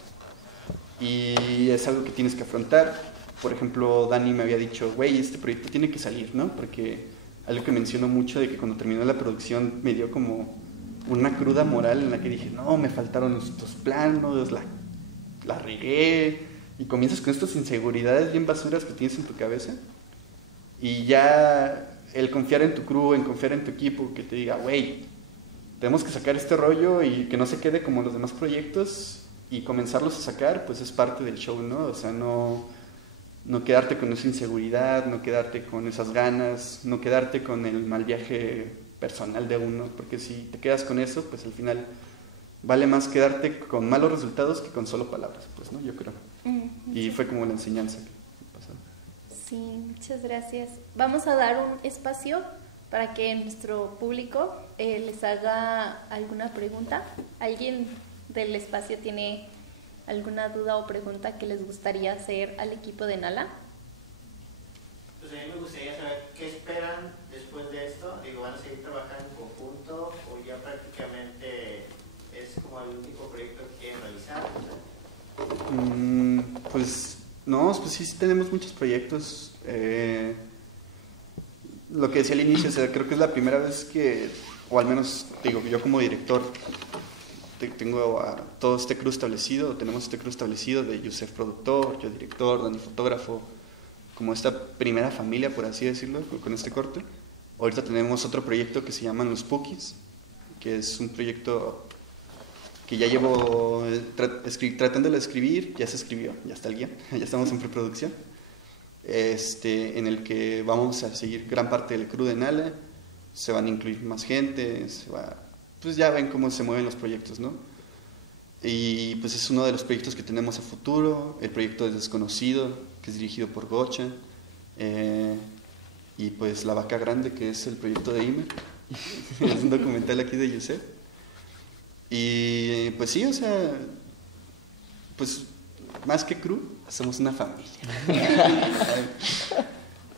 Y es algo que tienes que afrontar. Por ejemplo, Dani me había dicho, güey, este proyecto tiene que salir, ¿no? Porque algo que menciono mucho de que cuando terminó la producción me dio como una cruda moral en la que dije, no, me faltaron estos planos, la regué, y comienzas con estas inseguridades bien basuras que tienes en tu cabeza, y ya el confiar en tu crew, en confiar en tu equipo, que te diga, güey, tenemos que sacar este rollo y que no se quede como los demás proyectos y comenzarlos a sacar, pues es parte del show, ¿no? O sea, no quedarte con esa inseguridad, no quedarte con esas ganas, no quedarte con el mal viaje personal de uno, porque si te quedas con eso, pues al final vale más quedarte con malos resultados que con solo palabras, pues, ¿no? Yo creo. Y fue como la enseñanza que pasó. Sí, muchas gracias. Vamos a dar un espacio para que nuestro público les haga alguna pregunta. ¿Alguien del espacio tiene alguna duda o pregunta que les gustaría hacer al equipo de Nala? Pues a mí me gustaría saber qué esperan después de esto. Digo, ¿van a seguir trabajando en conjunto o ya prácticamente es como el único proyecto que quieren realizar? Pues no, pues sí tenemos muchos proyectos. Lo que decía al inicio, o sea, creo que es la primera vez que, o al menos digo, yo como director tengo a todo este crew establecido, tenemos este crew establecido de Yusef productor, yo director, Dani fotógrafo, como esta primera familia, por así decirlo, con este corte. Ahorita tenemos otro proyecto que se llaman Los Pookies, que es un proyecto que ya llevo tratando de escribir, ya se escribió, ya está el guión, ya estamos en preproducción, en el que vamos a seguir gran parte del crew de Nala, se van a incluir más gente, pues ya ven cómo se mueven los proyectos, ¿no? Y pues es uno de los proyectos que tenemos a futuro, el proyecto de Desconocido, que es dirigido por Gocha, y pues La Vaca Grande, que es el proyecto de Imer, es un documental aquí de Yusef. Y pues sí, o sea, pues más que crew, somos una familia.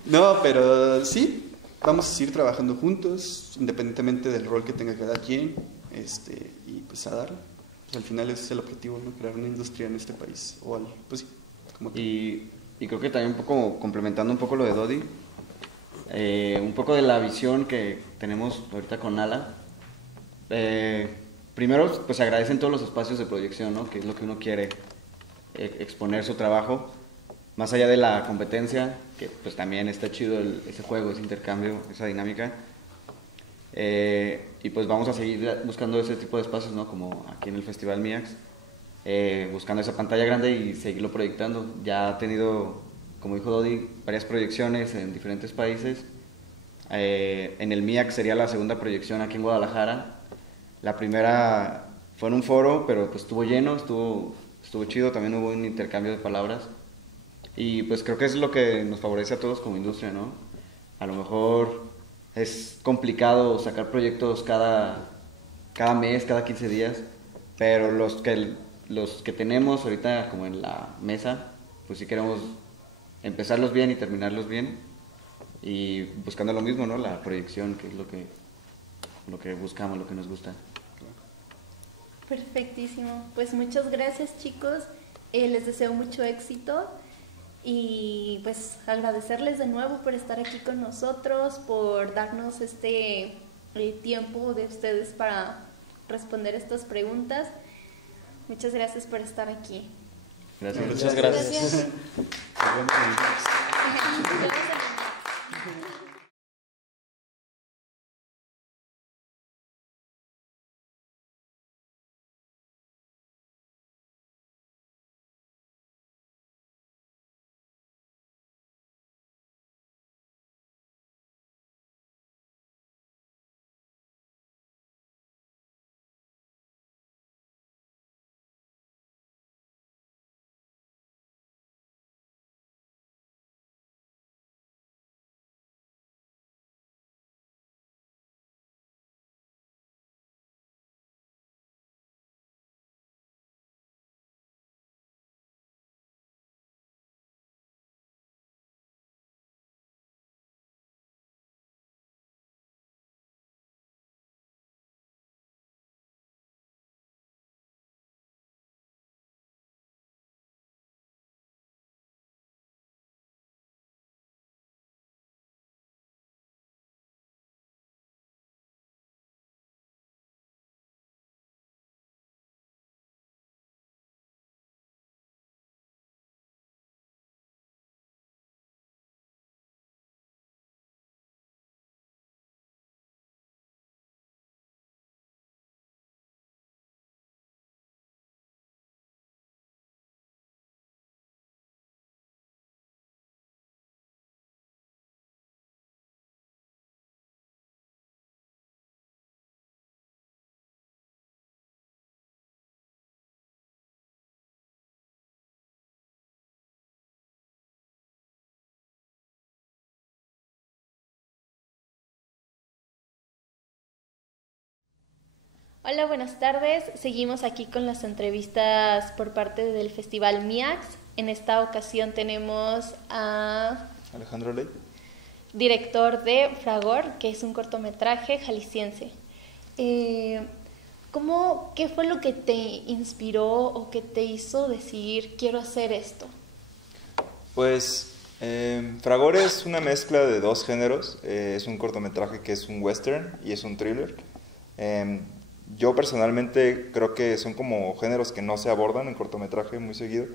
No, pero sí, vamos a seguir trabajando juntos, independientemente del rol que tenga cada quien, y pues a darle. Pues al final ese es el objetivo, ¿no? Crear una industria en este país. Pues sí, como tú. Y creo que también un poco, complementando un poco lo de Dodi, un poco de la visión que tenemos ahorita con Nala. Primero, pues se agradecen todos los espacios de proyección, ¿no? Que es lo que uno quiere, exponer su trabajo, más allá de la competencia, que pues también está chido ese juego, ese intercambio, esa dinámica. Y pues vamos a seguir buscando ese tipo de espacios, ¿no? Como aquí en el Festival MIAX, buscando esa pantalla grande y seguirlo proyectando. Ya ha tenido, como dijo Dodi, varias proyecciones en diferentes países. En el MIAX sería la segunda proyección aquí en Guadalajara. La primera fue en un foro, pero pues estuvo lleno, estuvo chido, también hubo un intercambio de palabras. Y pues creo que es lo que nos favorece a todos como industria, ¿no? A lo mejor es complicado sacar proyectos cada mes, cada 15 días, pero los que tenemos ahorita como en la mesa, pues sí queremos empezarlos bien y terminarlos bien, y buscando lo mismo, ¿no? La proyección, que es lo que buscamos, lo que nos gusta. Perfectísimo. Pues muchas gracias, chicos. Les deseo mucho éxito y pues agradecerles de nuevo por estar aquí con nosotros, por darnos este tiempo de ustedes para responder estas preguntas. Muchas gracias por estar aquí. Gracias. Muchas gracias. Gracias. Hola, buenas tardes. Seguimos aquí con las entrevistas por parte del Festival MIAX. En esta ocasión tenemos a Alejandro Ley, director de Fragor, que es un cortometraje jalisciense. ¿Qué fue lo que te inspiró o que te hizo decir quiero hacer esto? pues Fragor es una mezcla de dos géneros. Es un cortometraje que es un western y es un thriller. Yo personalmente creo que son como géneros que no se abordan en cortometraje muy seguido.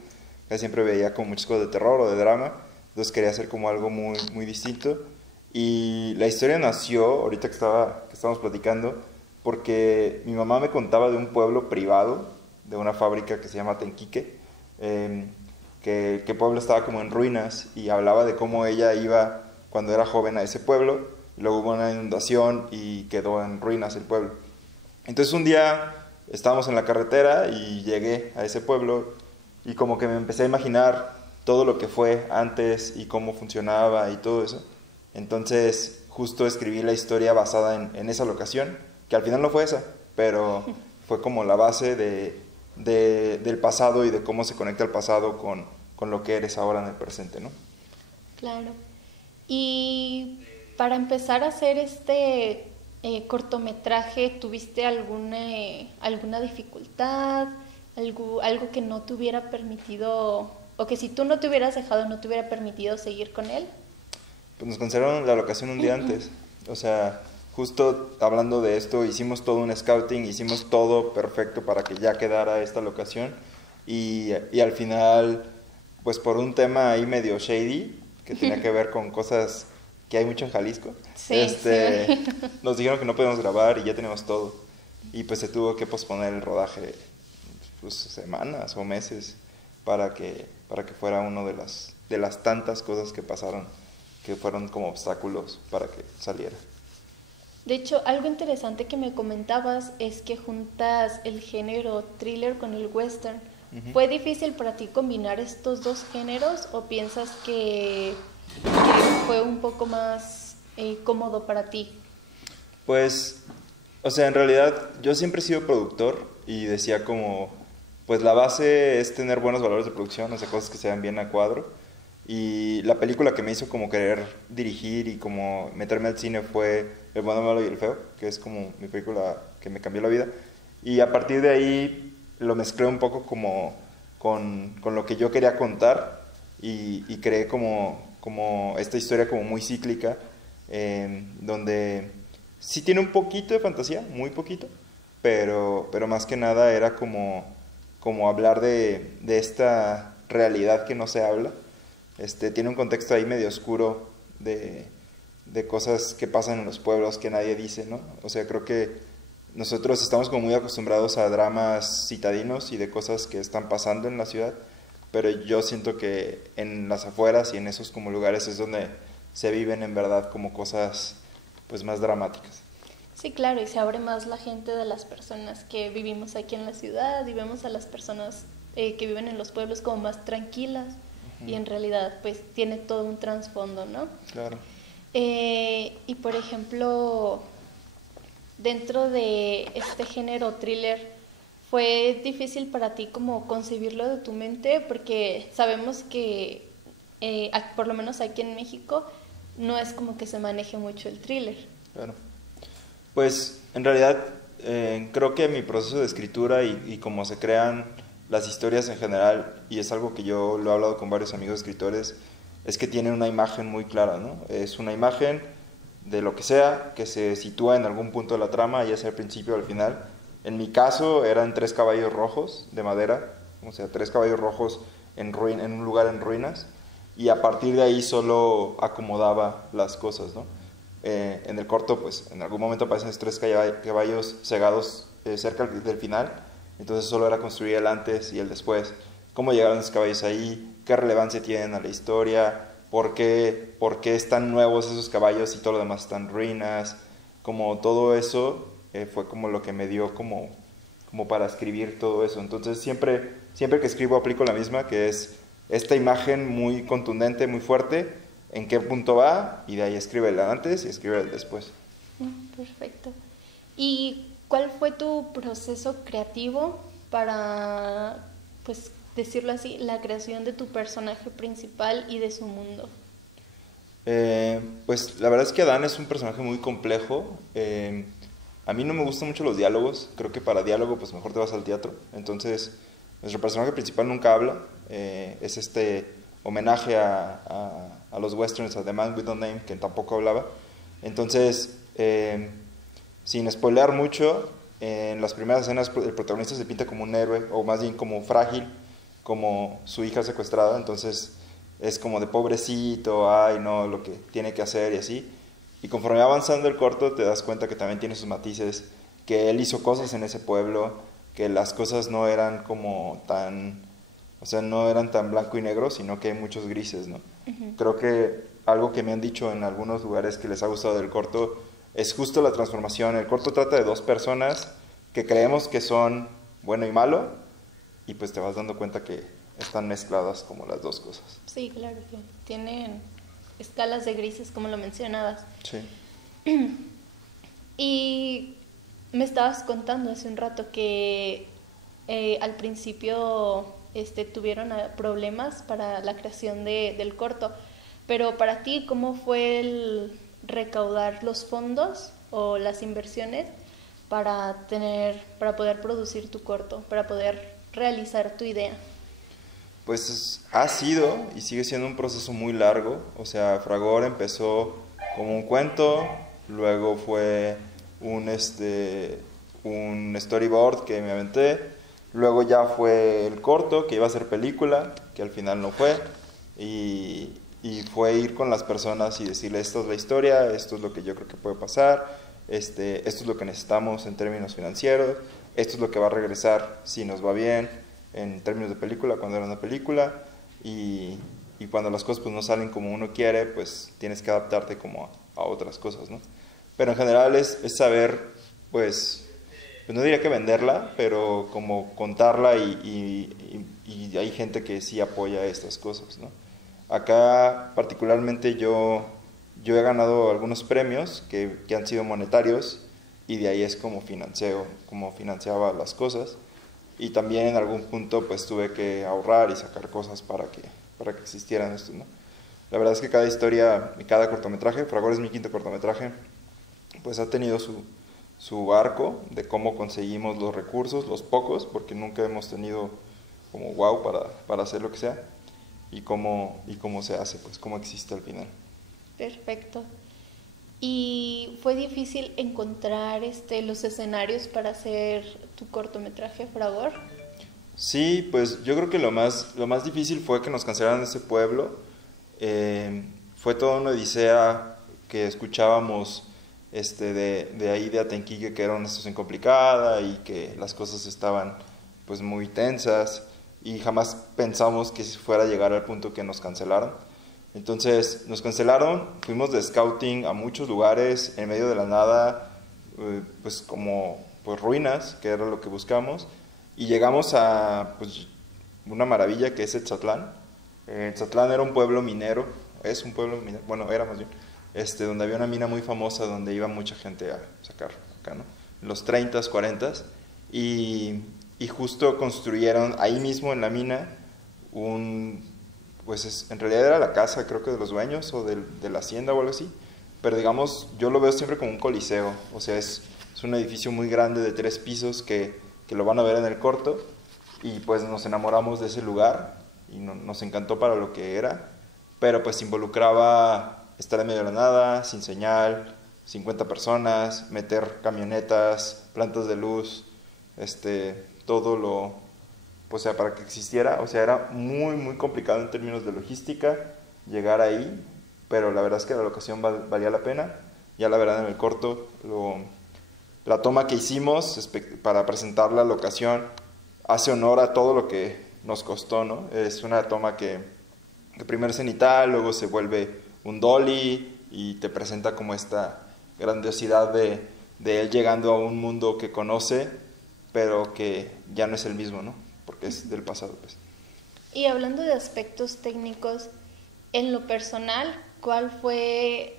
Casi siempre veía como muchas cosas de terror o de drama, entonces quería hacer como algo muy, muy distinto. Y la historia nació, ahorita que estábamos platicando, porque mi mamá me contaba de un pueblo privado, de una fábrica que se llama Tenquique, que el pueblo estaba como en ruinas, y hablaba de cómo ella iba cuando era joven a ese pueblo, y luego hubo una inundación y quedó en ruinas el pueblo. Entonces un día estábamos en la carretera y llegué a ese pueblo y como que me empecé a imaginar todo lo que fue antes y cómo funcionaba y todo eso. Entonces justo escribí la historia basada en esa locación, que al final no fue esa, pero fue como la base del pasado y de cómo se conecta el pasado con lo que eres ahora en el presente, ¿no? Claro. Y para empezar a hacer este cortometraje, ¿tuviste alguna dificultad? Algo que no te hubiera permitido, o que si tú no te hubieras dejado, no te hubiera permitido seguir con él? Pues nos cancelaron la locación un día antes. O sea, justo hablando de esto, hicimos todo un scouting, hicimos todo perfecto para que ya quedara esta locación. Y al final, pues por un tema ahí medio shady, que tenía que ver con cosas que hay mucho en Jalisco, sí. nos dijeron que no podíamos grabar y ya tenemos todo. Y pues se tuvo que posponer el rodaje pues, semanas o meses para que fuera uno de las tantas cosas que pasaron, que fueron como obstáculos para que saliera. De hecho, algo interesante que me comentabas es que juntas el género thriller con el western. Uh-huh. ¿Fue difícil para ti combinar estos dos géneros o piensas que fue un poco más cómodo para ti? Pues, o sea, en realidad yo siempre he sido productor y decía como, pues la base es tener buenos valores de producción, o sea, cosas que se vean bien a cuadro. Y la película que me hizo como querer dirigir y como meterme al cine fue El bueno, el malo y el feo, que es como mi película que me cambió la vida. Y a partir de ahí lo mezclé un poco como con lo que yo quería contar y creé como esta historia como muy cíclica, donde sí tiene un poquito de fantasía, muy poquito, pero más que nada era como hablar de esta realidad que no se habla. Tiene un contexto ahí medio oscuro de cosas que pasan en los pueblos que nadie dice, ¿no? O sea, creo que nosotros estamos como muy acostumbrados a dramas citadinos y de cosas que están pasando en la ciudad, pero yo siento que en las afueras y en esos como lugares es donde se viven en verdad como cosas pues más dramáticas. Sí, claro, y se abre más la gente de las personas que vivimos aquí en la ciudad y vemos a las personas que viven en los pueblos como más tranquilas. Y en realidad pues tiene todo un trasfondo, ¿no? Claro. Y por ejemplo, dentro de este género thriller, ¿fue difícil para ti como concebirlo de tu mente? Porque sabemos que, por lo menos aquí en México, no es como que se maneje mucho el thriller. Claro. Pues en realidad creo que mi proceso de escritura y cómo se crean las historias en general, y es algo que yo lo he hablado con varios amigos escritores, es que tienen una imagen muy clara, ¿no? Es una imagen de lo que sea, que se sitúa en algún punto de la trama, ya sea al principio o al final. En mi caso eran 3 caballos rojos de madera, o sea, 3 caballos rojos en un lugar en ruinas, y a partir de ahí solo acomodaba las cosas, ¿no? En el corto, pues, en algún momento aparecen esos 3 caballos cegados cerca del final. Entonces solo era construir el antes y el después, cómo llegaron los caballos ahí, qué relevancia tienen a la historia, por qué están nuevos esos caballos y todo lo demás están ruinas, como todo eso fue como lo que me dio como para escribir todo eso. Entonces siempre que escribo aplico la misma, que es esta imagen muy contundente, muy fuerte, en qué punto va, y de ahí escribe el antes y escribe el después. Perfecto. Y ¿Cuál fue tu proceso creativo para, pues, decirlo así, la creación de tu personaje principal y de su mundo? Pues la verdad es que Adán es un personaje muy complejo. A mí no me gustan mucho los diálogos. Creo que para diálogo pues mejor te vas al teatro. Entonces nuestro personaje principal nunca habla. Es este homenaje a los westerns, a The Man With No Name, que tampoco hablaba. Entonces, sin spoilear mucho, en las primeras escenas el protagonista se pinta como un héroe, o más bien como frágil, como su hija secuestrada. Entonces es como de pobrecito, ay no, lo que tiene que hacer y así. Y conforme va avanzando el corto te das cuenta que también tiene sus matices, que él hizo cosas en ese pueblo, que las cosas no eran como tan, o sea, no eran tan blanco y negro, sino que hay muchos grises, ¿no? Uh-huh. Creo que algo que me han dicho en algunos lugares que les ha gustado del corto es justo la transformación. El corto trata de dos personas que creemos que son bueno y malo, y pues te vas dando cuenta que están mezcladas como las dos cosas. Sí, claro, que tienen escalas de grises, como lo mencionabas. Sí. Y me estabas contando hace un rato que al principio tuvieron problemas para la creación del corto, pero para ti, ¿cómo fue el recaudar los fondos o las inversiones para poder producir tu corto, para poder realizar tu idea? Pues ha sido y sigue siendo un proceso muy largo. O sea, Fragor empezó como un cuento, luego fue un storyboard que me aventé, luego ya fue el corto que iba a ser película, que al final no fue, y fue ir con las personas y decirles, esta es la historia, esto es lo que yo creo que puede pasar, esto es lo que necesitamos en términos financieros, esto es lo que va a regresar si nos va bien en términos de película, cuando era una película, y cuando las cosas pues no salen como uno quiere, pues tienes que adaptarte como a otras cosas, ¿no? Pero en general es saber, pues no diría que venderla, pero como contarla, y hay gente que sí apoya estas cosas, ¿no? Acá particularmente yo he ganado algunos premios que han sido monetarios, y de ahí es como financiaba las cosas. Y también en algún punto pues tuve que ahorrar y sacar cosas para que existieran esto, ¿no? La verdad es que cada historia y cada cortometraje, Fragor es mi quinto cortometraje, pues ha tenido su arco de cómo conseguimos los recursos, los pocos, porque nunca hemos tenido como wow para hacer lo que sea, y cómo se hace, pues cómo existe al final. Perfecto. ¿Y fue difícil encontrar los escenarios para hacer tu cortometraje Fragor? Sí, pues yo creo que lo más difícil fue que nos cancelaran ese pueblo. Fue toda una odisea que escuchábamos de ahí de Atenquique, que era una situación complicada y que las cosas estaban pues muy tensas, y jamás pensamos que fuera a llegar al punto que nos cancelaran. Entonces nos cancelaron, fuimos de scouting a muchos lugares en medio de la nada, pues como pues ruinas, que era lo que buscamos, y llegamos a pues una maravilla que es Etzatlán. Etzatlán era un pueblo minero, es un pueblo minero, bueno, era más bien, donde había una mina muy famosa donde iba mucha gente a sacar acá, ¿no? En los 30s, 40s, y justo construyeron ahí mismo en la mina pues en realidad era la casa, creo que de los dueños o de la hacienda o algo así, pero digamos, yo lo veo siempre como un coliseo. O sea, es un edificio muy grande de 3 pisos que lo van a ver en el corto, y pues nos enamoramos de ese lugar y nos encantó para lo que era, pero pues involucraba estar en medio de la nada, sin señal, 50 personas, meter camionetas, plantas de luz, todo lo... O sea, para que existiera, o sea, era muy, muy complicado en términos de logística llegar ahí, pero la verdad es que la locación valía la pena. Ya la verdad en el corto, la toma que hicimos para presentar la locación hace honor a todo lo que nos costó, ¿no? Es una toma que primero es cenital, luego se vuelve un dolly y te presenta como esta grandiosidad de él llegando a un mundo que conoce, pero que ya no es el mismo, ¿no? Porque es del pasado, pues. Y hablando de aspectos técnicos, en lo personal, ¿cuál fue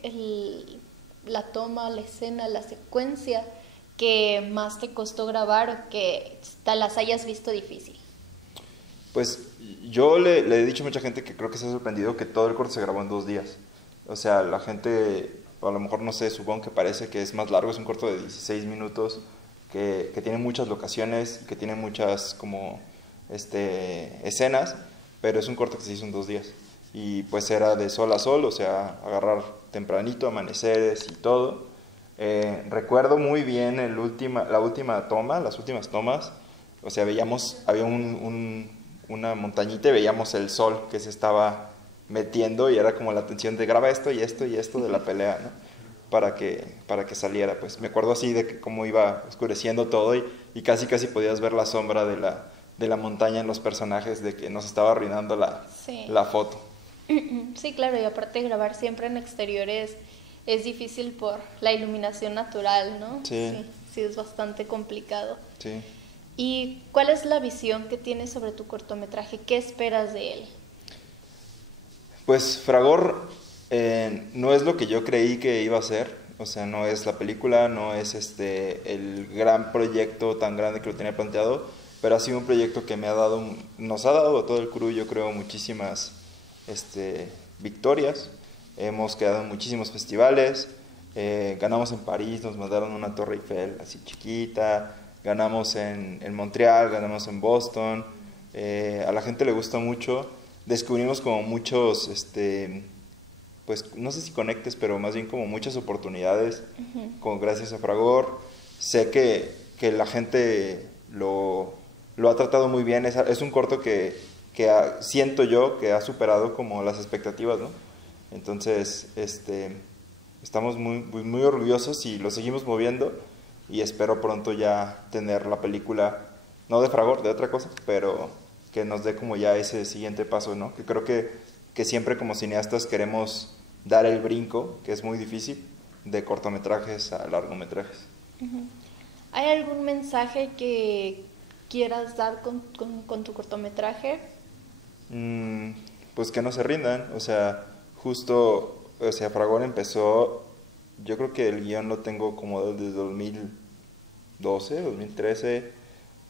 la toma, la escena, la secuencia que más te costó grabar o que te las hayas visto difícil? Pues yo le he dicho a mucha gente que creo que se ha sorprendido que todo el corto se grabó en 2 días. O sea, la gente, a lo mejor no sé, supongo que parece que es más largo, es un corto de 16 minutos que tiene muchas locaciones, que tiene muchas como escenas, pero es un corto que se hizo en 2 días. Y pues era de sol a sol, o sea, agarrar tempranito, amaneceres y todo. Recuerdo muy bien las últimas tomas, o sea, veíamos, había una montañita y veíamos el sol que se estaba metiendo y era como la tensión de graba esto y esto y esto de la pelea, ¿no? Para que saliera, pues me acuerdo así de que cómo iba oscureciendo todo y casi podías ver la sombra de la montaña en los personajes, de que nos estaba arruinando la foto. Sí, claro, y aparte grabar siempre en exteriores es difícil por la iluminación natural, ¿no? Sí. Sí, es bastante complicado. Sí. ¿Y cuál es la visión que tienes sobre tu cortometraje? ¿Qué esperas de él? Pues Fragor no es lo que yo creí que iba a ser, o sea, no es la película, no es el gran proyecto tan grande que lo tenía planteado, pero ha sido un proyecto que nos ha dado a todo el crew, yo creo, muchísimas victorias. Hemos quedado en muchísimos festivales, ganamos en París, nos mandaron una Torre Eiffel así chiquita, ganamos en Montreal, ganamos en Boston, a la gente le gusta mucho, descubrimos como muchos, pues no sé si conectes, pero más bien como muchas oportunidades, como gracias a Fragor. Sé que la gente lo ha tratado muy bien, es un corto que siento yo que ha superado como las expectativas, ¿no? Entonces, estamos muy orgullosos y lo seguimos moviendo y espero pronto ya tener la película, no de Fragor, de otra cosa, pero que nos dé como ya ese siguiente paso, ¿no? Que creo que siempre como cineastas queremos dar el brinco, que es muy difícil, de cortometrajes a largometrajes. ¿Hay algún mensaje que quieras dar con tu cortometraje? Pues que no se rindan, o sea, Fragor empezó, yo creo que el guión lo tengo como desde 2012, 2013,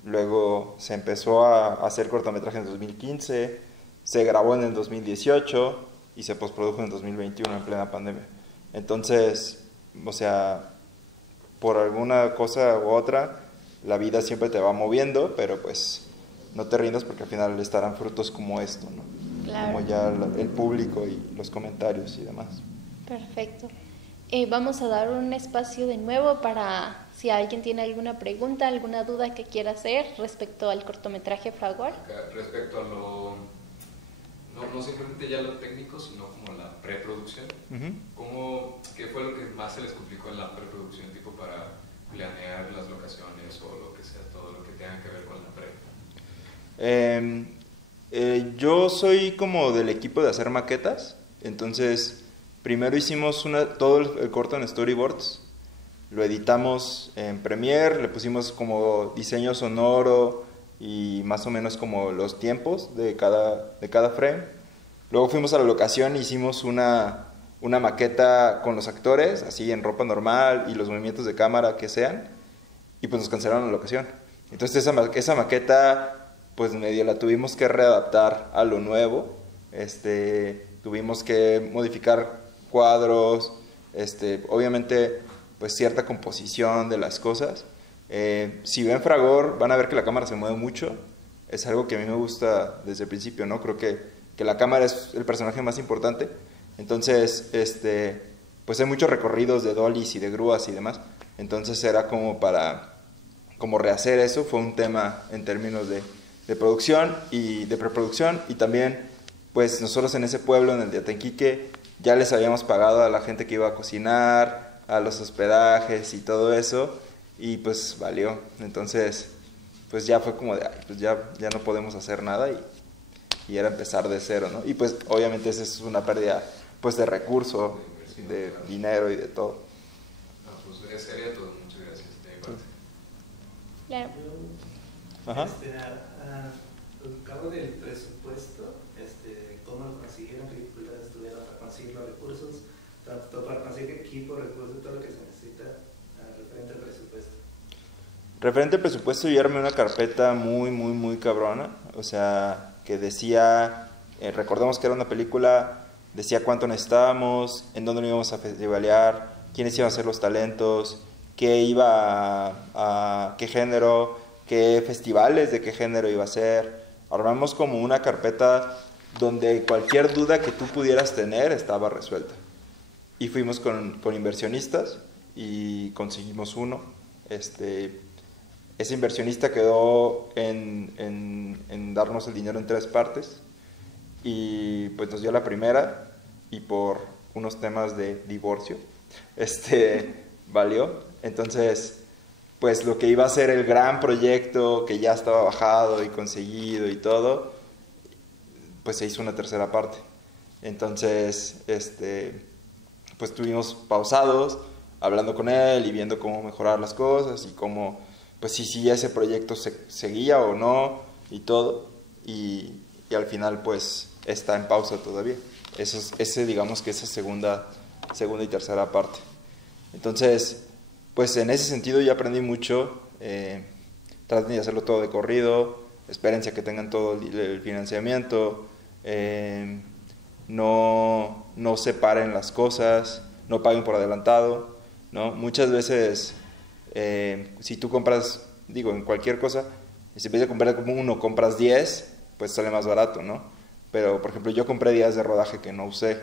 luego se empezó a hacer cortometraje en 2015, se grabó en el 2018 y se postprodujo en 2021 en plena pandemia. Entonces, o sea, por alguna cosa u otra, la vida siempre te va moviendo, pero pues no te rindas porque al final estarán frutos como esto, ¿no? Claro. Como ya el público y los comentarios y demás. Perfecto. Vamos a dar un espacio de nuevo para si alguien tiene alguna pregunta, alguna duda que quiera hacer respecto al cortometraje Fragor. Respecto a no simplemente ya lo técnico, sino como la preproducción. ¿Qué fue lo que más se les complicó en la preproducción, tipo para planear las locaciones o lo que sea, todo lo que tenga que ver con la pre? Yo soy como del equipo de hacer maquetas, entonces primero hicimos todo el corto en storyboards, lo editamos en Premiere, le pusimos como diseño sonoro y más o menos como los tiempos de cada frame. Luego fuimos a la locación y hicimos una maqueta con los actores, así en ropa normal y los movimientos de cámara que sean, y pues nos cancelaron la locación. Entonces esa maqueta pues medio la tuvimos que readaptar a lo nuevo, tuvimos que modificar cuadros, obviamente pues cierta composición de las cosas. Si ven Fragor van a ver que la cámara se mueve mucho, es algo que a mí me gusta desde el principio, ¿no? Creo que la cámara es el personaje más importante, entonces pues hay muchos recorridos de dollies y de grúas y demás, entonces era como como rehacer eso, fue un tema en términos de producción y de preproducción, y también pues nosotros en ese pueblo, en el de Atenquique, ya les habíamos pagado a la gente que iba a cocinar, a los hospedajes y todo eso, y pues valió. Entonces pues ya fue como de, pues ya no podemos hacer nada y era empezar de cero, ¿no? Y pues obviamente esa es una pérdida pues de recursos, de dinero y de todo. No, pues sería todo, muchas gracias de mi parte. Claro. Ajá. Al cabo del presupuesto, ¿cómo lo consiguieron? ¿Qué dificultades tuvieron para conseguir los recursos? Tanto para conseguir equipo, recursos, todo lo que se necesita referente al presupuesto. Referente al presupuesto, yo armé una carpeta muy cabrona. O sea, que decía, recordemos que era una película, decía cuánto necesitábamos, en dónde lo íbamos a festivalear, quiénes iban a ser los talentos, qué iba a qué género, qué festivales de qué género iba a ser. Armamos como una carpeta donde cualquier duda que tú pudieras tener estaba resuelta. Y fuimos con inversionistas y conseguimos uno. Ese inversionista quedó en darnos el dinero en 3 partes y pues nos dio la primera y por unos temas de divorcio valió. Entonces pues lo que iba a ser el gran proyecto que ya estaba bajado y conseguido y todo, pues se hizo una tercera parte. Entonces pues estuvimos pausados hablando con él y viendo cómo mejorar las cosas y cómo, pues si ese proyecto seguía o no y todo, y al final pues está en pausa todavía. Digamos que esa segunda y tercera parte. Entonces, pues en ese sentido yo aprendí mucho. Traten de hacerlo todo de corrido, espérense a que tengan todo el financiamiento, no separen las cosas, no paguen por adelantado, ¿no? Muchas veces, si tú compras, en cualquier cosa, si en vez de comprar como uno, compras 10, pues sale más barato, ¿no? Pero, por ejemplo, yo compré días de rodaje que no usé,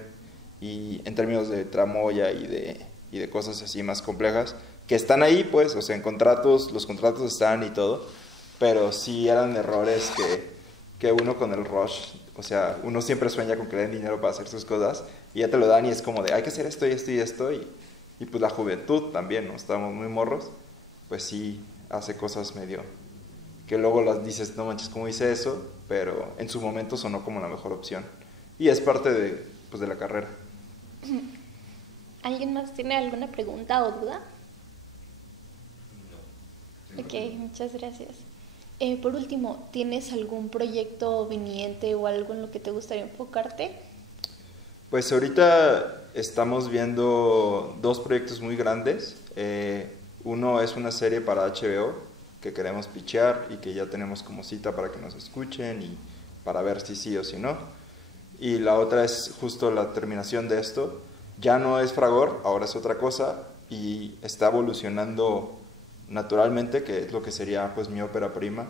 y en términos de tramoya y de cosas así más complejas, que están ahí, pues, o sea, en contratos, los contratos están y todo, pero sí eran errores que uno con el rush, o sea, uno siempre sueña con que le den dinero para hacer sus cosas, y ya te lo dan y es como de, hay que hacer esto y esto y esto, y pues la juventud también, ¿no? Estamos muy morros, pues sí hace cosas medio, que luego las dices, no manches, ¿cómo hice eso? Pero en su momento sonó como la mejor opción, y es parte de la carrera. ¿Alguien más tiene alguna pregunta o duda? No. Ok, muchas gracias. Por último, ¿tienes algún proyecto viniente o algo en lo que te gustaría enfocarte? Pues ahorita estamos viendo 2 proyectos muy grandes. Uno es una serie para HBO que queremos pitchear y que ya tenemos como cita para que nos escuchen y para ver si sí o si no. Y la otra es justo la terminación de esto. Ya no es Fragor, ahora es otra cosa y está evolucionando naturalmente, que es lo que sería pues mi ópera prima,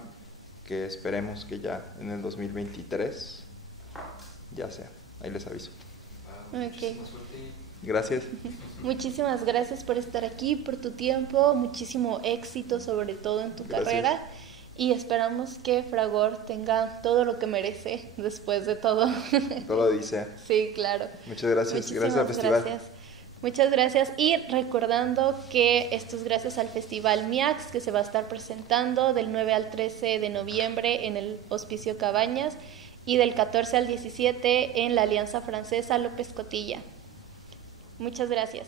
que esperemos que ya en el 2023 ya sea. Ahí les aviso. Okay. Gracias. Muchísimas gracias por estar aquí, por tu tiempo, muchísimo éxito sobre todo en tu carrera y esperamos que Fragor tenga todo lo que merece después de todo. Todo lo dice. Sí, claro. Muchas gracias. Gracias al festival. Gracias. Muchas gracias y recordando que esto es gracias al Festival MIAX que se va a estar presentando del 9 al 13 de noviembre en el Hospicio Cabañas y del 14 al 17 en la Alianza Francesa López Cotilla. Muchas gracias.